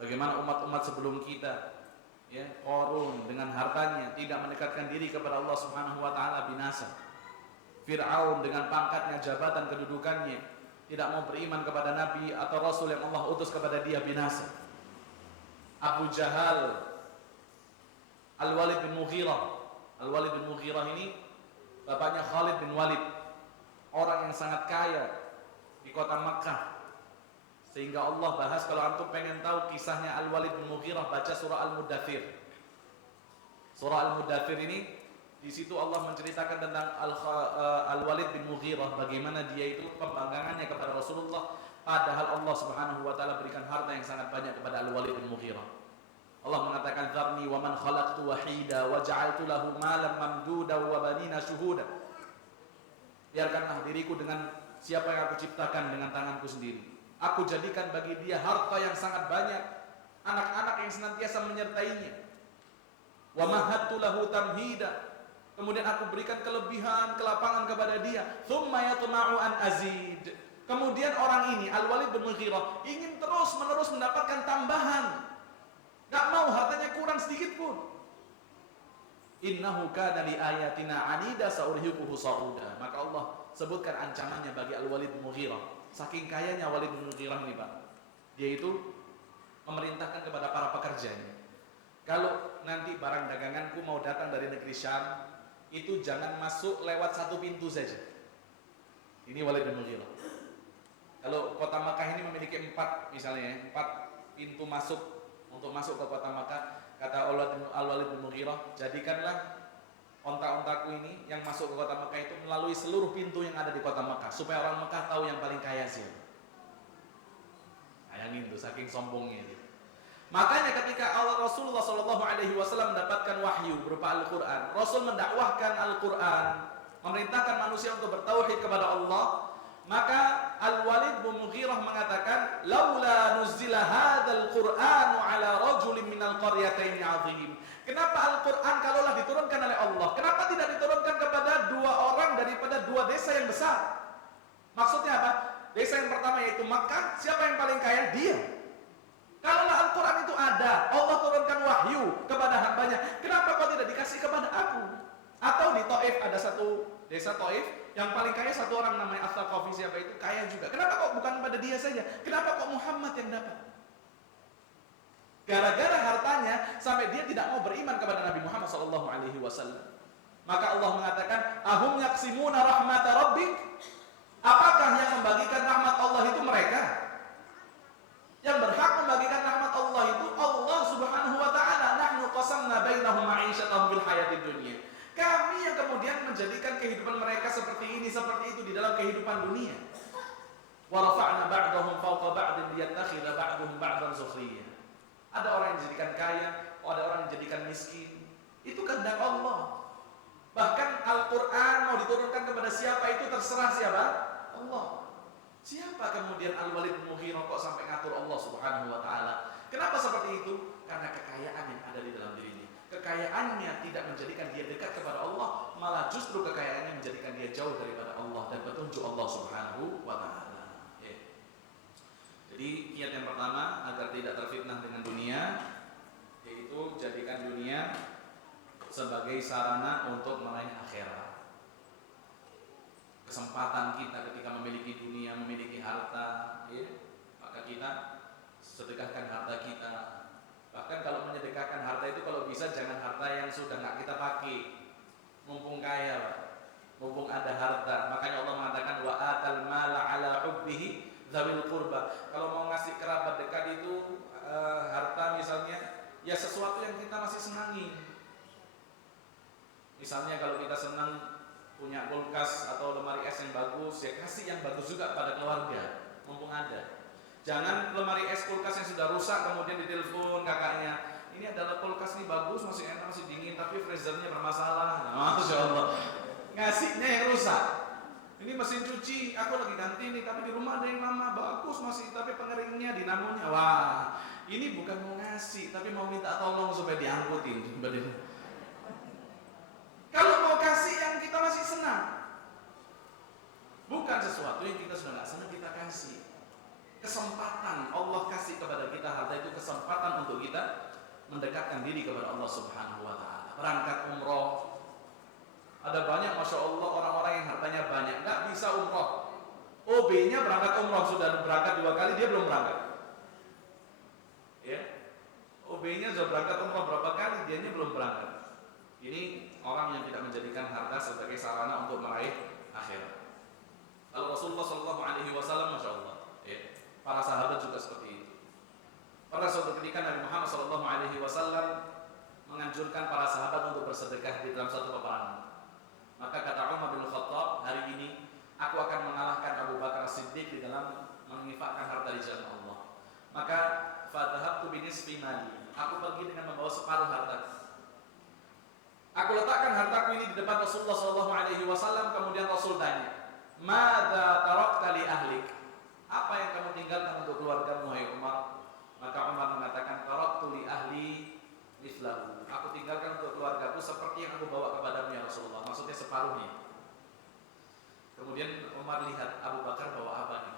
Bagaimana umat-umat sebelum kita, ya, Qarun dengan hartanya tidak mendekatkan diri kepada Allah Subhanahu wa taala, binasa. Fir'aun dengan pangkatnya, jabatan, kedudukannya, tidak mau beriman kepada nabi atau rasul yang Allah utus kepada dia, binasa. Abu Jahal, Al-Walid bin Mughirah. Al-Walid bin Mughirah ini bapaknya Khalid bin Walid, orang yang sangat kaya di kota Makkah. Sehingga Allah bahas, kalau antum pengen tahu kisahnya Al-Walid bin Mughirah, baca surah Al-Mudaththir. Surah Al-Mudaththir ini, di situ Allah menceritakan tentang Al-Walid bin Mughirah, bagaimana dia itu pembanggangannya kepada Rasulullah, padahal Allah Subhanahu wa taala berikan harta yang sangat banyak kepada Al-Walid bin Mughirah. Allah mengatakan, "Dzarni wa man khalaqtu wahida wa ja'altu lahu malan mamduda wa banina syuhuda." Biarkanlah diriku dengan siapa yang aku ciptakan dengan tanganku sendiri. Aku jadikan bagi dia harta yang sangat banyak, anak-anak yang senantiasa menyertainya. Wa mahattu lahu tamhida. Kemudian aku berikan kelebihan, kelapangan kepada dia. Tsumma yatma'u an azid. Kemudian orang ini, Al-Walid bin Mughirah, ingin terus-menerus mendapatkan tambahan. Gak mau hartanya kurang sedikit pun. Innahu kana li ayatina anida sa'urhiquhu sa'uda. Maka Allah sebutkan ancamannya bagi Al-Walid bin Mughirah. Saking kayanya Walid bin Mughirah ini, Pak. Dia itu memerintahkan kepada para pekerjanya, kalau nanti barang daganganku mau datang dari negeri Syam, itu jangan masuk lewat satu pintu saja. Ini Walid bin Mughirah. Kalau kota Makkah ini memiliki 4 misalnya, 4 pintu masuk untuk masuk ke kota Makkah, kata Al-Walid bin Mughirah, jadikanlah onta-ontaku ini yang masuk ke kota Makkah itu melalui seluruh pintu yang ada di kota Makkah, supaya orang Makkah tahu yang paling kaya siapa. Bayangin tuh, saking sombongnya dia. Makanya ketika Rasulullah SAW mendapatkan wahyu berupa Al-Quran, Rasul mendakwahkan Al-Quran, memerintahkan manusia untuk bertauhid kepada Allah, maka Al-Walid bin Mughirah mengatakan, "Laula nuzzila hadzal Qur'anu ala rajulin minal qaryataini 'azim." Kenapa Al-Quran kalaulah diturunkan oleh Allah, kenapa tidak diturunkan kepada 2 orang daripada 2 desa yang besar? Maksudnya apa? Desa yang pertama yaitu Makkah, siapa yang paling kaya? Dia. Kalaulah Al-Quran itu ada, Allah turunkan wahyu kepada hambanya, kenapa kok tidak dikasih kepada aku? Atau di Taif ada satu desa Taif yang paling kaya satu orang namanya As-Saqafi, siapa itu, kaya juga. Kenapa kok bukan pada dia saja? Kenapa kok Muhammad yang dapat? Gara-gara hartanya sampai dia tidak mau beriman kepada Nabi Muhammad SAW. Maka Allah mengatakan, "Ahum yaqsimuna rahmata rabbik?" Apakah yang membagikan rahmat Allah itu mereka? Yang berhak membagikan rahmat Allah itu Allah Subhanahu wa taala. Nahnu qasamna bainahum ma'isyatahum fil hayatid dunya. Kami yang kemudian menjadikan kehidupan mereka seperti ini, seperti itu di dalam kehidupan dunia. Wa rafa'na ba'dahum fawqa ba'din liyattakhidha ba'duhum ba'dan sukhriya. Ada orang yang dijadikan kaya, ada orang yang dijadikan miskin. Itu kehendak Allah. Bahkan Al-Quran mau diturunkan kepada siapa itu terserah siapa? Allah. Siapa kemudian Al-Walid bin Mughirah kok sampai ngatur Allah Subhanahu wa taala? Kenapa seperti itu? Karena kekayaan yang ada di dalam dirinya. Kekayaannya tidak menjadikan dia dekat kepada Allah, malah justru kekayaannya menjadikan dia jauh daripada Allah dan petunjuk Allah Subhanahu wa taala. Jadi kiat yang pertama agar tidak terfitnah dengan dunia, sebagai sarana untuk meraih akhirat. Kesempatan kita ketika memiliki dunia, memiliki harta, ya, maka kita sedekahkan harta kita. Bahkan kalau menyedekahkan harta itu kalau bisa jangan harta yang sudah nggak kita pakai, mumpung kaya, Pak. Mumpung ada harta. Makanya Allah mengatakan wa atal mala ala hubbihi dzawil qurba. Kalau mau ngasih kerabat dekat itu harta misalnya, ya sesuatu yang kita masih senangi. Misalnya kalau kita senang punya kulkas atau lemari es yang bagus, ya kasih yang bagus juga pada keluarga, mumpung ada. Jangan lemari es kulkas yang sudah rusak kemudian ditelepon kakaknya, ini adalah kulkas ini bagus, masih enak, masih dingin, tapi freezernya bermasalah. Nah, Masya Allah, ngasihnya yang rusak. Ini mesin cuci, aku lagi ganti nih, tapi di rumah ada yang lama, bagus masih, tapi pengeringnya, dinamonya, wah, ini bukan mau ngasih, tapi mau minta tolong supaya diangkutin. Kalau mau kasih yang kita masih senang, bukan sesuatu yang kita sudah nggak senang kita kasih. Kesempatan Allah kasih kepada kita harta itu kesempatan untuk kita mendekatkan diri kepada Allah Subhanahu Wa Taala. Berangkat umroh, ada banyak masya Allah orang-orang yang hartanya banyak nggak bisa umroh. OB-nya berangkat umroh sudah berangkat 2 kali dia belum berangkat. Ya, OB-nya sudah berangkat umroh berapa kali dianya belum berangkat. Ini orang yang tidak menjadikan harta sebagai sarana untuk meraih akhirat. Lalu Rasulullah SAW, masya Allah, ya, para sahabat juga seperti itu. Pada suatu ketika Nabi Muhammad SAW menganjurkan para sahabat untuk bersedekah di dalam satu peperangan. Maka kata Umar bin Khattab, hari ini aku akan mengalahkan Abu Bakar Siddiq di dalam menginfakkan harta di jalan Allah. Maka fadhahabtu binisfi mali, aku pergi dengan membawa separuh harta. Aku letakkan hartaku ini di depan Rasulullah SAW. Kemudian Rasul tanya, "Madza tarakta li ahlik?" Apa yang kamu tinggalkan untuk keluargamu, hai Umar? Maka Umar mengatakan, "Taraktu li ahli mithlahu." Aku tinggalkan untuk keluargaku seperti yang aku bawa kepadamu ya Rasulullah. Maksudnya separuhnya. Kemudian Umar lihat Abu Bakar bawa apa nih?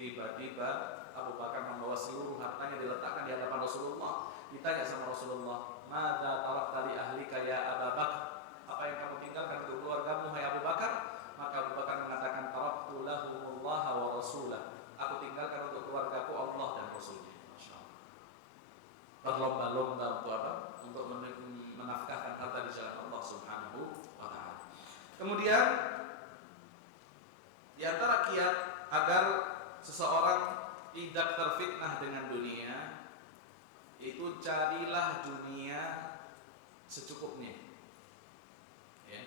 Tiba-tiba Abu Bakar membawa seluruh hartanya diletakkan di hadapan Rasulullah. Ditanya sama Rasulullah, "Madza tarakta li ahlika ya Abu Bakar?" Apa yang kamu tinggalkan untuk keluargamu hai Abu Bakar? Maka Abu Bakar mengatakan, "Taraktu lahumullaha wa rasulah." Aku tinggalkan untuk keluargaku Allah dan Rasulnya. Masyaallah. Berlomba-lomba untuk apa? Untuk menafkahkan harta di jalan Allah Subhanahu wa taala. Kemudian di antara kiat agar seseorang tidak terfitnah dengan dunia, itu carilah dunia secukupnya. Ya.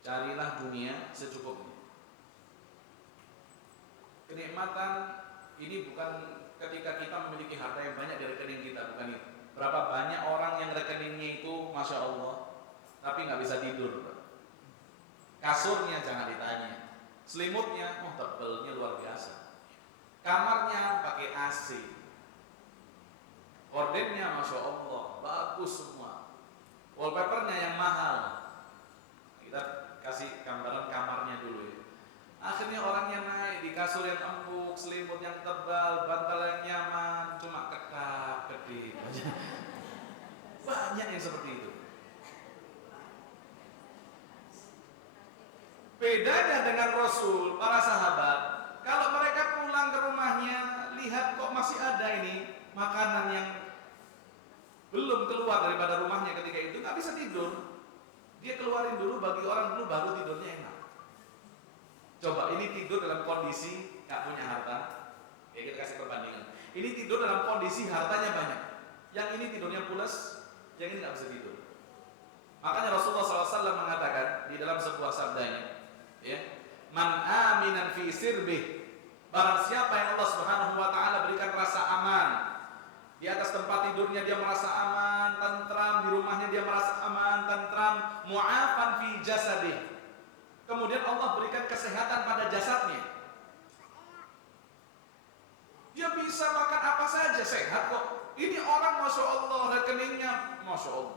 Carilah dunia secukupnya. Kenikmatan ini bukan ketika kita memiliki harta yang banyak di rekening kita, bukan itu. Berapa banyak orang yang rekeningnya itu masya Allah, tapi nggak bisa tidur. Kasurnya jangan ditanya, selimutnya, tebelnya luar biasa. Kamarnya pakai AC. Ordennya masya Allah bagus semua, wallpapernya yang mahal. Kita kasih gambaran kamarnya dulu ya. Akhirnya orangnya naik di kasur yang empuk, selimut yang tebal, bantal yang nyaman, cuma kedap kedip aja. Banyak yang seperti itu. Bedanya dengan Rasul, para sahabat, kalau mereka pulang ke rumahnya, lihat kok masih ada ini makanan yang belum keluar daripada rumahnya ketika itu, nggak bisa tidur. Dia keluarin dulu, bagi orang dulu, baru tidurnya enak. Coba ini tidur dalam kondisi nggak punya harta, ya kita kasih perbandingan. Ini tidur dalam kondisi hartanya banyak, yang ini tidurnya pulas, yang ini nggak bisa tidur. Makanya Rasulullah SAW mengatakan di dalam sebuah sabdanya, ya, "Man aminan fi sirbih." Barang siapa yang Allah Subhanahu wa taala berikan rasa aman di atas tempat tidurnya, dia merasa aman, tentram, di rumahnya dia merasa aman, tentram, mu'afan fi jasadih. Kemudian Allah berikan kesehatan pada jasadnya. Dia bisa makan apa saja, sehat kok. Ini orang masya Allah rekeningnya masya Allah.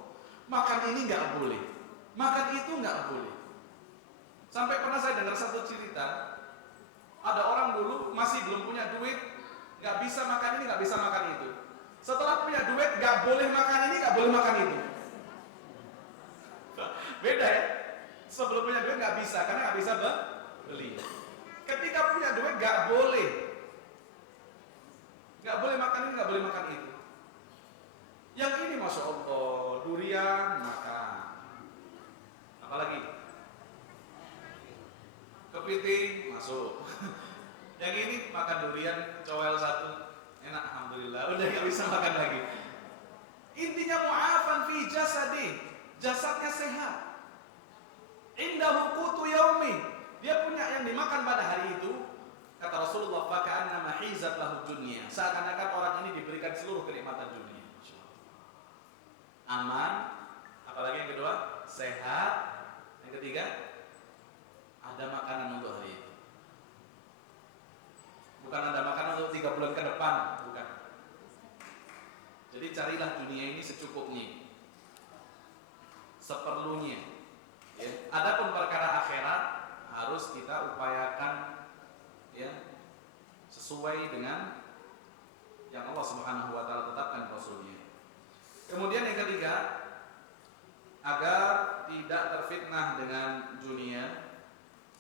Makan ini nggak boleh, makan itu nggak boleh. Sampai pernah saya dengar satu cerita, ada orang dulu masih belum punya duit, nggak bisa makan ini, nggak bisa makan itu. Setelah punya duit, nggak boleh makan ini, nggak boleh makan itu. Beda ya. Sebelum punya duit nggak bisa, karena nggak bisa beli. Ketika punya duit nggak boleh makan ini, nggak boleh makan itu. Yang ini masya Allah durian makan, apalagi kepiting masuk. Yang ini makan durian cowel satu, enak alhamdulillah, udah nggak bisa makan lagi. Intinya mu'afan fi jasadi, jasadnya sehat. Indahu qutu yaumi, dia punya yang dimakan pada hari itu. Kata Rasulullah, faka'annama hizat lahu dunya, seakan-akan orang ini diberikan seluruh kenikmatan dunia. Aman, apalagi yang kedua, sehat. Yang ketiga, ada makanan untuk hari itu. Bukan ada makanan untuk 3 bulan ke depan, bukan. Jadi carilah dunia ini secukupnya, seperlunya. Ya. Adapun perkara akhirat harus kita upayakan ya sesuai dengan yang Allah Subhanahu wa taala tetapkan Rasulnya. Kemudian yang ketiga, agar tidak terfitnah dengan dunia,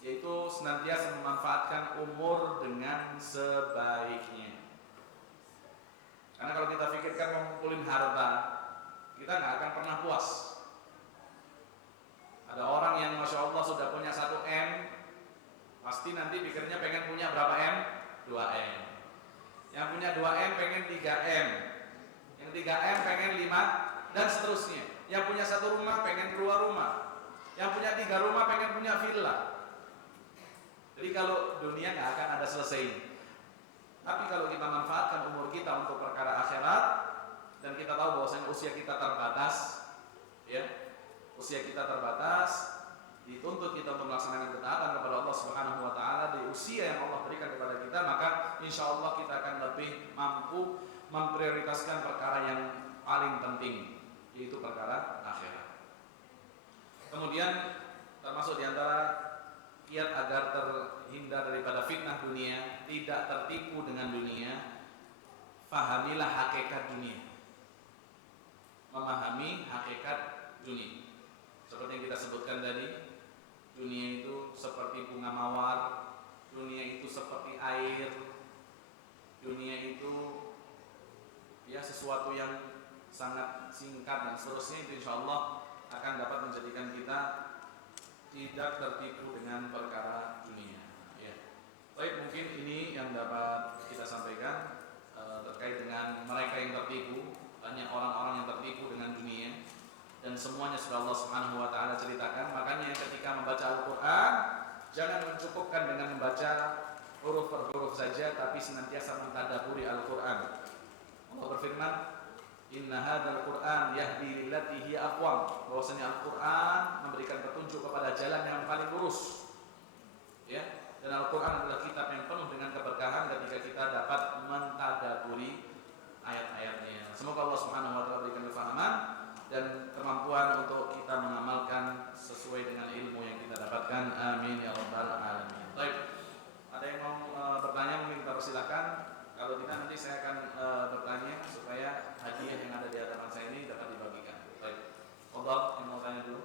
yaitu senantiasa memanfaatkan umur dengan sebaiknya. Karena kalau kita pikirkan mengumpulin harta, kita nggak akan pernah puas. Ada orang yang masya Allah sudah punya 1 M, pasti nanti pikirnya pengen punya berapa M? 2 M. Yang punya 2 M pengen 3 M. Yang 3 M pengen 5 dan seterusnya. Yang punya 1 rumah pengen 2 rumah. Yang punya 3 rumah pengen punya villa. Jadi kalau dunia nggak akan ada selesai. Tapi kalau kita manfaatkan umur kita untuk perkara akhirat, dan kita tahu bahwasanya usia kita terbatas, ya, usia kita terbatas, dituntut kita untuk melaksanakan ketaatan kepada Allah Subhanahu wa taala di usia yang Allah berikan kepada kita, maka insya Allah kita akan lebih mampu memprioritaskan perkara yang paling penting, yaitu perkara akhirat. Kemudian termasuk diantara kiat agar terhindar daripada fitnah dunia, tidak tertipu dengan dunia, fahamilah hakikat dunia. Memahami hakikat dunia. Seperti yang kita sebutkan tadi, dunia itu seperti bunga mawar, dunia itu seperti air, dunia itu ya sesuatu yang sangat singkat dan seterusnya. Itu insya Allah akan dapat menjadikan kita tidak tertipu dengan perkara dunia. Ya. Baik, mungkin ini yang dapat kita sampaikan terkait dengan mereka yang tertipu. Banyak orang-orang yang tertipu dengan dunia, dan semuanya sudah Allah Subhanahu wa taala ceritakan. Makanya ketika membaca Al-Qur'an, jangan mencukupkan dengan membaca huruf per huruf saja, tapi senantiasa mentadabburi Al-Qur'an. Allah berfirman, "Inna hadzal Qur'an yahdi lillati hiya aqwam." Bahwasanya Al-Qur'an memberikan petunjuk kepada jalan yang paling lurus. Ya, dan Al-Qur'an adalah kitab yang penuh dengan keberkahan ketika kita dapat mentadabburi ayat-ayatnya. Semoga Allah Subhanahu wa taala berikan kefahaman dan kemampuan untuk kita mengamalkan sesuai dengan ilmu yang kita dapatkan. Amin ya rabbal alamin. Baik. Ada yang mau bertanya mungkin kita persilakan. Kalau tidak nanti saya akan bertanya supaya hadiah yang ada di hadapan saya ini dapat dibagikan. Baik. Allah yang mau tanya dulu.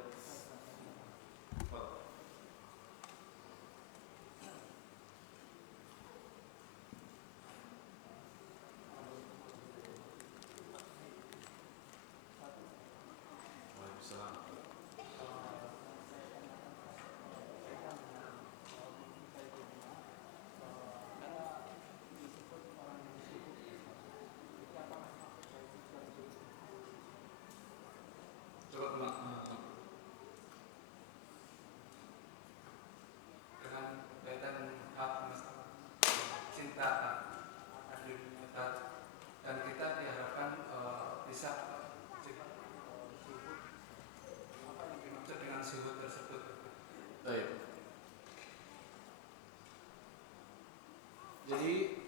Jadi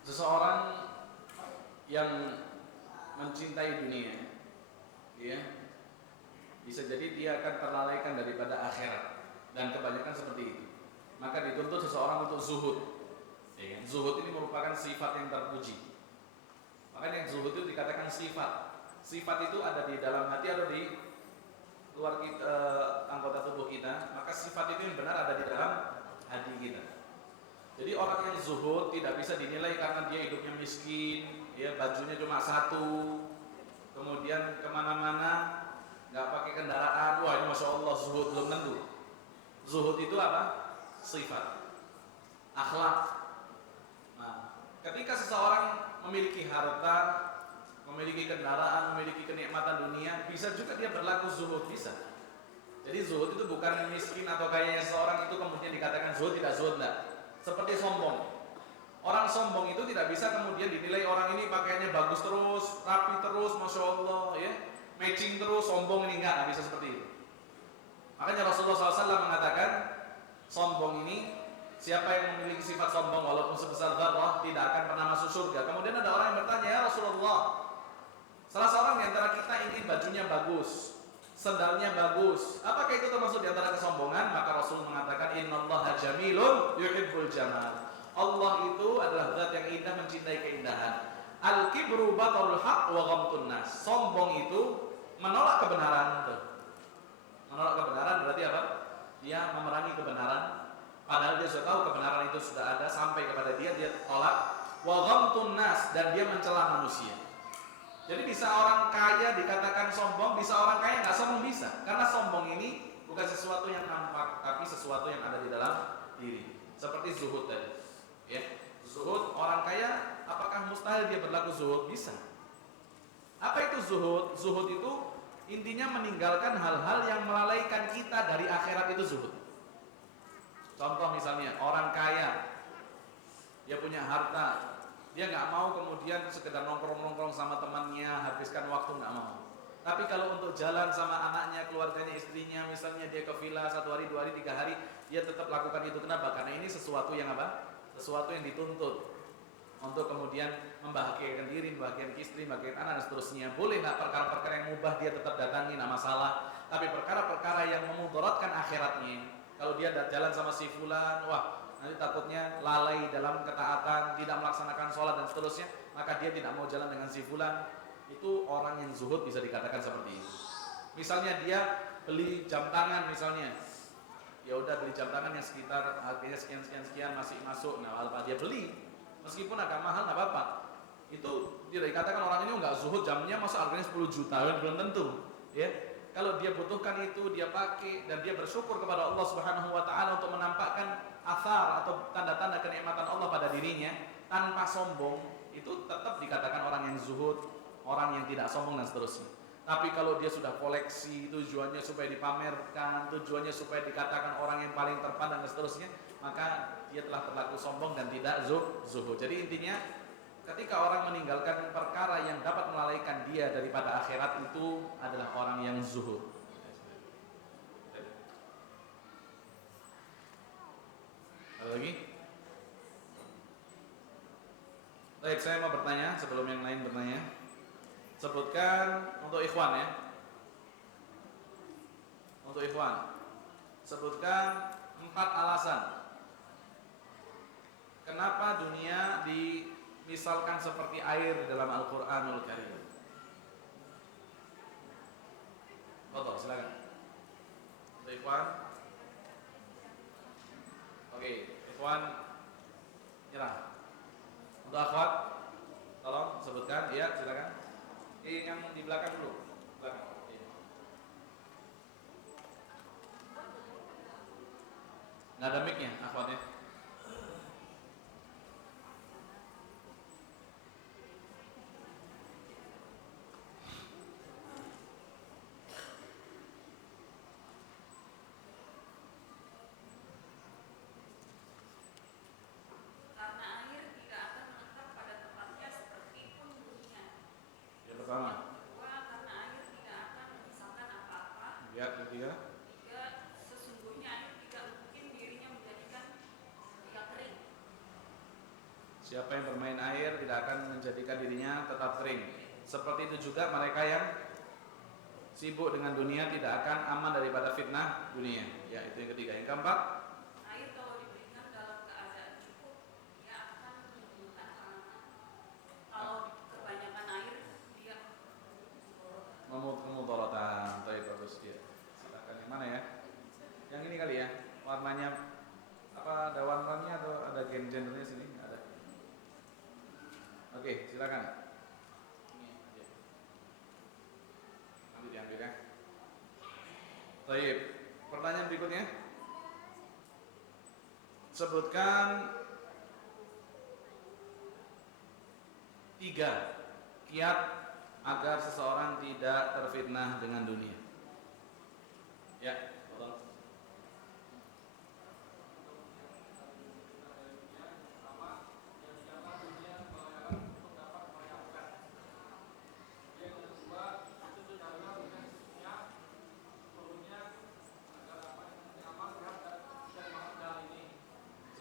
seseorang yang mencintai dunia, ya, bisa jadi dia akan terlalaikan daripada akhirat, dan kebanyakan seperti itu. Maka dituntut seseorang untuk zuhud. Ya, zuhud ini merupakan sifat yang terpuji. Makanya zuhud itu dikatakan sifat. Sifat itu ada di dalam hati atau di keluar kita, anggota tubuh kita, maka sifat itu yang benar ada di dalam hati kita. Jadi orang yang zuhud tidak bisa dinilai karena dia hidupnya miskin, ya bajunya cuma satu, kemudian kemana-mana nggak pakai kendaraan, wah ini masya Allah zuhud. Belum tentu. Zuhud itu apa? Sifat, akhlak. Nah, ketika seseorang memiliki harta, memiliki kendaraan, memiliki kenikmatan dunia, bisa juga dia berlaku zuhud, bisa. Jadi zuhud itu bukan miskin atau kayanya seorang itu kemudian dikatakan zuhud, tidak zuhud, enggak. Seperti sombong. Orang sombong itu tidak bisa kemudian dinilai orang ini pakaiannya bagus terus, rapi terus, masya Allah, ya, matching terus, sombong ini enggak bisa seperti itu. Makanya Rasulullah SAW mengatakan sombong ini, siapa yang memiliki sifat sombong walaupun sebesar dzarrah tidak akan pernah masuk surga. Kemudian ada orang yang bertanya, ya Rasulullah, salah seorang di antara kita ingin bajunya bagus, sendalnya bagus, apakah itu termasuk di antara kesombongan? Maka Rasul mengatakan, innallaha jamilun yuhibbul jamal. Allah itu adalah zat yang indah, mencintai keindahan. Al-kibru batarul haq wa ghamtun nas. Sombong itu menolak kebenaran. Menolak kebenaran berarti apa? Dia memerangi kebenaran, padahal dia sudah tahu kebenaran itu sudah ada sampai kepada dia tolak. Wa ghamtun nas, dan dia mencela manusia. Jadi bisa orang kaya dikatakan sombong, bisa orang kaya nggak sombong, bisa. Karena sombong ini bukan sesuatu yang nampak, tapi sesuatu yang ada di dalam diri. Seperti zuhud tadi. Ya, zuhud, orang kaya, apakah mustahil dia berlaku zuhud? Bisa. Apa itu zuhud? Zuhud itu intinya meninggalkan hal-hal yang melalaikan kita dari akhirat, itu zuhud. Contoh misalnya orang kaya, dia punya harta, dia nggak mau kemudian sekedar nongkrong-nongkrong sama temannya, habiskan waktu, nggak mau. Tapi kalau untuk jalan sama anaknya, keluarganya, istrinya, misalnya dia ke villa 1 hari, 2 hari, 3 hari, dia tetap lakukan itu. Kenapa? Karena ini sesuatu yang apa? Sesuatu yang dituntut untuk kemudian membahagiakan diri, membahagiakan istri, membahagiakan anak, dan seterusnya. Boleh nggak perkara-perkara yang mubah dia tetap datangi, nggak masalah. Tapi perkara-perkara yang memudaratkan akhiratnya, kalau dia jalan sama si fulan, wah nanti takutnya lalai dalam ketaatan, tidak melaksanakan sholat dan seterusnya, maka dia tidak mau jalan dengan si fulan. Itu orang yang zuhud bisa dikatakan seperti itu. Misalnya dia beli jam tangan misalnya, ya udah beli jam tangan yang sekitar harganya sekian masih masuk, nah apa dia beli, meskipun agak mahal nggak apa-apa. Itu tidak dikatakan orang ini nggak zuhud, jamnya masa harganya 10 juta, belum tentu. Ya, kalau dia butuhkan itu dia pakai dan dia bersyukur kepada Allah Subhanahu Wa Taala untuk menampakkan athar atau tanda-tanda kenikmatan Allah pada dirinya tanpa sombong, itu tetap dikatakan orang yang zuhud, orang yang tidak sombong dan seterusnya. Tapi kalau dia sudah koleksi, tujuannya supaya dipamerkan, tujuannya supaya dikatakan orang yang paling terpandang dan seterusnya, maka dia telah berlaku sombong dan tidak zuhud. Jadi intinya, ketika orang meninggalkan perkara yang dapat melalaikan dia daripada akhirat, itu adalah orang yang zuhud. Ada lagi? Baik, saya mau bertanya sebelum yang lain bertanya. Sebutkan untuk ikhwan ya. Untuk ikhwan, sebutkan 4 alasan kenapa dunia dimisalkan seperti air dalam Al-Qur'anul Karim. Tolong silakan. Untuk ikhwan. Oke, ikhwan nyerah. Untuk akhwat, tolong sebutkan, ya silakan. Yang di belakang dulu. Belakang. Iya. Nggak ada mic-nya, akhwatnya. Pertama, karena air tidak akan menyisakan apa-apa. Ya, ketiga, sesungguhnya air tidak mungkin dirinya menjadikan tidak kering. Siapa yang bermain air tidak akan menjadikan dirinya tetap kering. Seperti itu juga mereka yang sibuk dengan dunia tidak akan aman daripada fitnah dunia. Ya, itu yang ketiga. Yang keempat, air kalau diberikan dalam keadaan cukup, dia akan menimbulkan halangan. Kalau kebanyakan air, memudaratan, bagus ya. Oke, silakan. Nanti diambil ya. Baik, pertanyaan berikutnya. Sebutkan 3 kiat agar seseorang tidak terfitnah dengan dunia. Ya, tolong.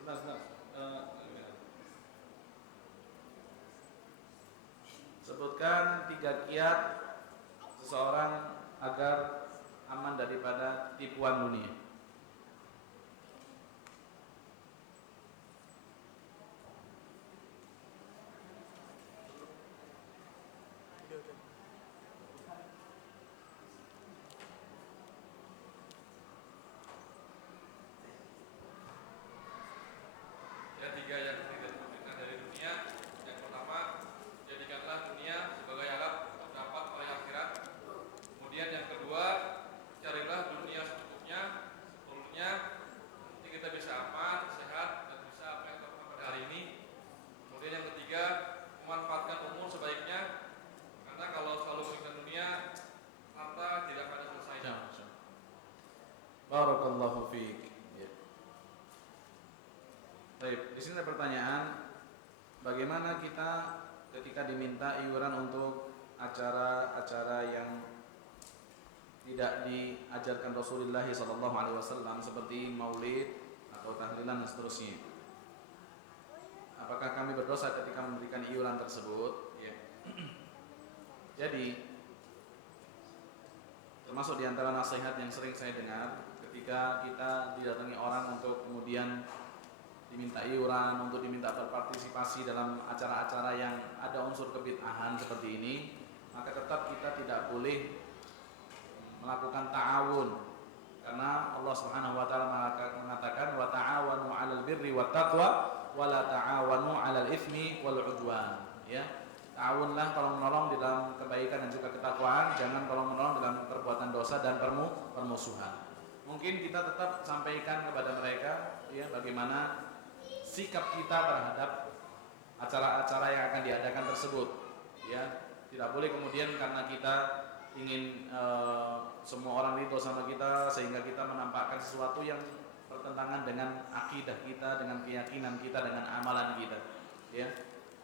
Sebentar. Sebutkan 3 kiat seseorang agar aman daripada tipuan dunia. Ya, 3 yang tidak terfitnah dari dunia. Yang pertama, jadikanlah dunia sebagai alat untuk dapat oleh akhirat. Kemudian yang kedua, carilah dunia secukupnya, sepenuhnya, nanti kita bisa aman, sehat, dan bisa apa yang kita lakukan pada hari ini. Kemudian yang ketiga, memanfaatkan umur sebaiknya, karena kalau selalu menginginkan dunia, harta tidak akan ada selesainya. Barakallahu fiik. Ya. Baik, di sini ada pertanyaan, bagaimana kita ketika diminta iuran untuk acara-acara yang tidak diajarkan Rasulullah SAW seperti maulid atau tahlilan dan seterusnya. Apakah kami berdosa ketika memberikan iuran tersebut? Ya. Jadi termasuk diantara nasihat yang sering saya dengar ketika kita didatangi orang untuk kemudian diminta iuran, untuk diminta berpartisipasi dalam acara-acara yang ada unsur kebid'ahan seperti ini, maka tetap kita tidak boleh melakukan ta'awun, karena Allah Subhanahu wa taala mengatakan wa ta'awanu 'alal birri wat taqwa wa la ta'awanu 'alal itsmi wal 'udwan. Ya, ta'awunlah, tolong-menolong di dalam kebaikan dan juga ketakwaan, jangan tolong-menolong dalam perbuatan dosa dan permusuhan. Mungkin kita tetap sampaikan kepada mereka ya bagaimana sikap kita terhadap acara-acara yang akan diadakan tersebut. Ya, tidak boleh kemudian karena kita ingin semua orang ridho sama kita sehingga kita menampakkan sesuatu yang bertentangan dengan akidah kita, dengan keyakinan kita, dengan amalan kita. Ya.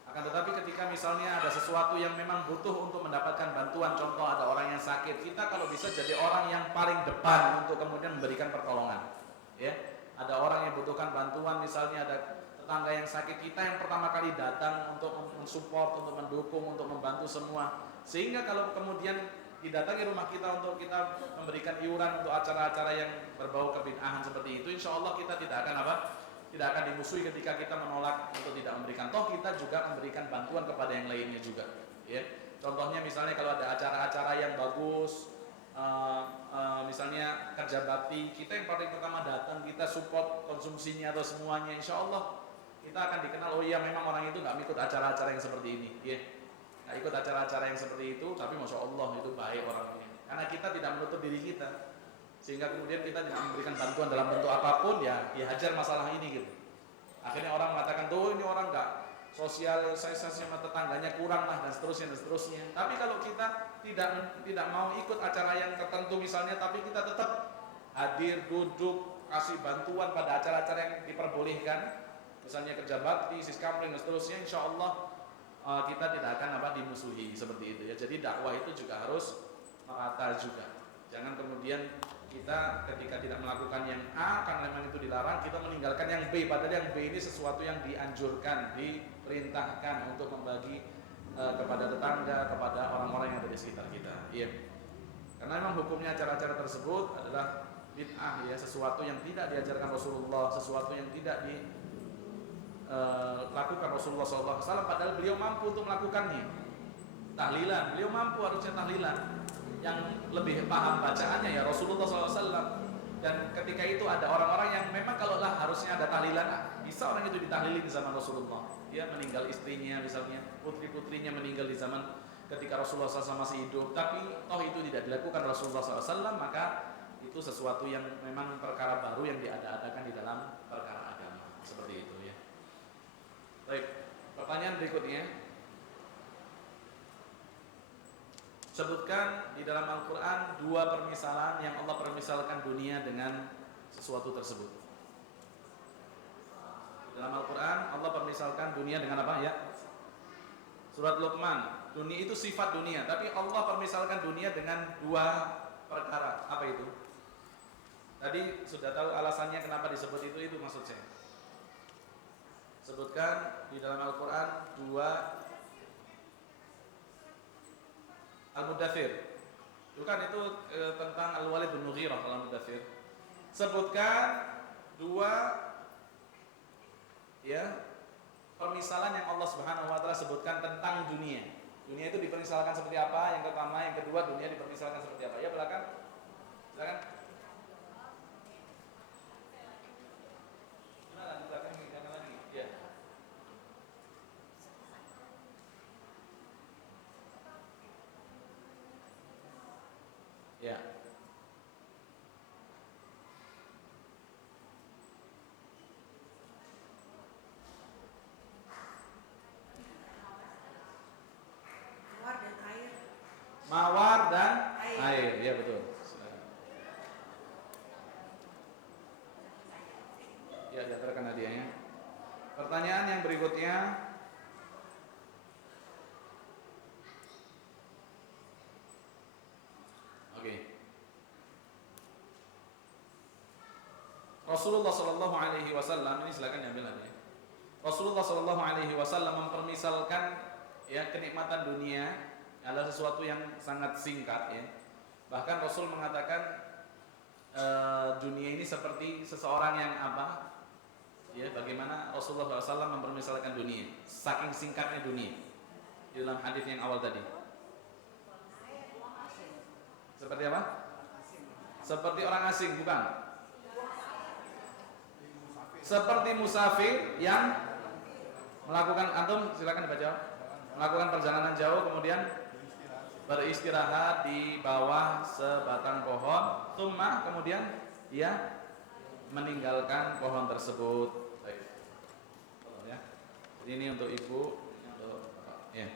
Akan tetapi ketika misalnya ada sesuatu yang memang butuh untuk mendapatkan bantuan, contoh ada orang yang sakit, kita kalau bisa jadi orang yang paling depan untuk kemudian memberikan pertolongan. Ya. Ada orang yang butuhkan bantuan, misalnya ada tetangga yang sakit, kita yang pertama kali datang untuk mensupport, untuk mendukung, untuk membantu semua. Sehingga kalau kemudian didatangi rumah kita untuk kita memberikan iuran untuk acara-acara yang berbau kebid'ahan seperti itu, insya Allah kita tidak akan tidak akan dimusuhi ketika kita menolak untuk tidak memberikan. Toh kita juga memberikan bantuan kepada yang lainnya juga. Ya. Contohnya misalnya kalau ada acara-acara yang bagus, misalnya kerja bakti, kita yang paling pertama datang, kita support konsumsinya atau semuanya, insya Allah kita akan dikenal. Oh iya, memang orang itu nggak ikut acara-acara yang seperti ini. Ya. Nggak ikut acara-acara yang seperti itu, tapi masya Allah itu baik orangnya. Karena kita tidak menutup diri kita, sehingga kemudian kita tidak memberikan bantuan dalam bentuk apapun, ya dihajar masalah ini gitu. Akhirnya orang mengatakan, tuh ini orang nggak sosialisasi sama tetangganya kurang lah dan seterusnya dan seterusnya. Tapi kalau kita tidak mau ikut acara yang tertentu misalnya, tapi kita tetap hadir, duduk, kasih bantuan pada acara-acara yang diperbolehkan, misalnya kerja bakti, siskampling dan seterusnya, insya Allah kita tidak akan dimusuhi seperti itu ya. Jadi dakwah itu juga harus merata juga. Jangan kemudian kita ketika tidak melakukan yang A karena memang itu dilarang, kita meninggalkan yang B, padahal yang B ini sesuatu yang dianjurkan, diperintahkan untuk membagi kepada tetangga, kepada orang-orang yang ada di sekitar kita. Iya. Karena memang hukumnya acara-acara tersebut adalah bid'ah ya, sesuatu yang tidak diajarkan Rasulullah, sesuatu yang tidak lakukan Rasulullah SAW, padahal beliau mampu untuk melakukannya. Tahlilan, beliau mampu harusnya tahlilan. Yang lebih paham bacaannya ya Rasulullah SAW. Dan ketika itu ada orang-orang yang memang kalau lah harusnya ada tahlilan, bisa orang itu ditahlilin sama Rasulullah. dia meninggal istrinya misalnya, putri-putrinya meninggal di zaman ketika Rasulullah SAW masih hidup, tapi toh itu tidak dilakukan Rasulullah SAW, maka itu sesuatu yang memang perkara baru yang diada-adakan di dalam perkara agama, seperti itu ya. Baik, pertanyaan berikutnya, sebutkan di dalam Al-Quran 2 permisalan yang Allah permisalkan dunia dengan sesuatu tersebut. Dalam Al-Quran Allah permisalkan dunia dengan apa ya? Surat Luqman, dunia itu sifat dunia, tapi Allah permisalkan dunia dengan 2 perkara. Apa itu? Tadi sudah tahu alasannya kenapa disebut itu maksud saya. Sebutkan di dalam Al-Quran 2 Al-Mudaththir. Bukan itu tentang Al-Walid bin Mughirah Al-Mudaththir. Sebutkan 2 ya permisalan yang Allah Subhanahu wa taala sebutkan tentang dunia. Dunia itu dipermisalkan seperti apa? Yang pertama, yang kedua, dunia dipermisalkan seperti apa? Ya, silakan. Silakan. Gimana di belakang ini? Jangan lagi. Ya. Ya. Mawar dan air, ya betul. Ya, daftarkan hadiahnya. Pertanyaan yang berikutnya, oke. Rasulullah Shallallahu Alaihi Wasallam, ini silakan diambil hadiah. Rasulullah Shallallahu Alaihi Wasallam mempermisalkan ya kenikmatan dunia adalah sesuatu yang sangat singkat ya. Bahkan Rasul mengatakan dunia ini seperti seseorang yang apa? Ya, bagaimana Rasulullah SAW mempermisalkan dunia, saking singkatnya dunia di dalam hadis yang awal tadi. Seperti apa? Seperti orang asing, bukan? Seperti musafir yang melakukan, antum silakan dibaca, melakukan perjalanan jauh kemudian beristirahat di bawah sebatang pohon, tsumma kemudian dia meninggalkan pohon tersebut. Baik. Ya. Ini untuk ibu, untuk ya.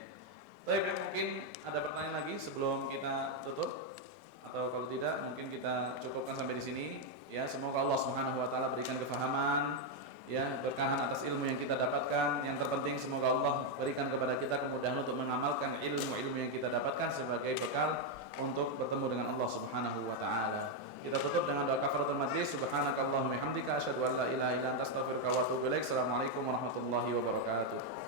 Baik, mungkin ada pertanyaan lagi sebelum kita tutup, atau kalau tidak mungkin kita cukupkan sampai di sini. Ya, semoga Allah Subhanahu wa taala berikan kefahaman, ya, berkahan atas ilmu yang kita dapatkan. Yang terpenting semoga Allah berikan kepada kita kemudahan untuk mengamalkan ilmu-ilmu yang kita dapatkan sebagai bekal untuk bertemu dengan Allah Subhanahu wa taala. Kita tutup dengan doa kafaratul majlis. Subhanakallahumma hamdika asyhadu an la ilaha illa anta astaghfiruka wa atubu ilaik. Assalamualaikum warahmatullahi wabarakatuh.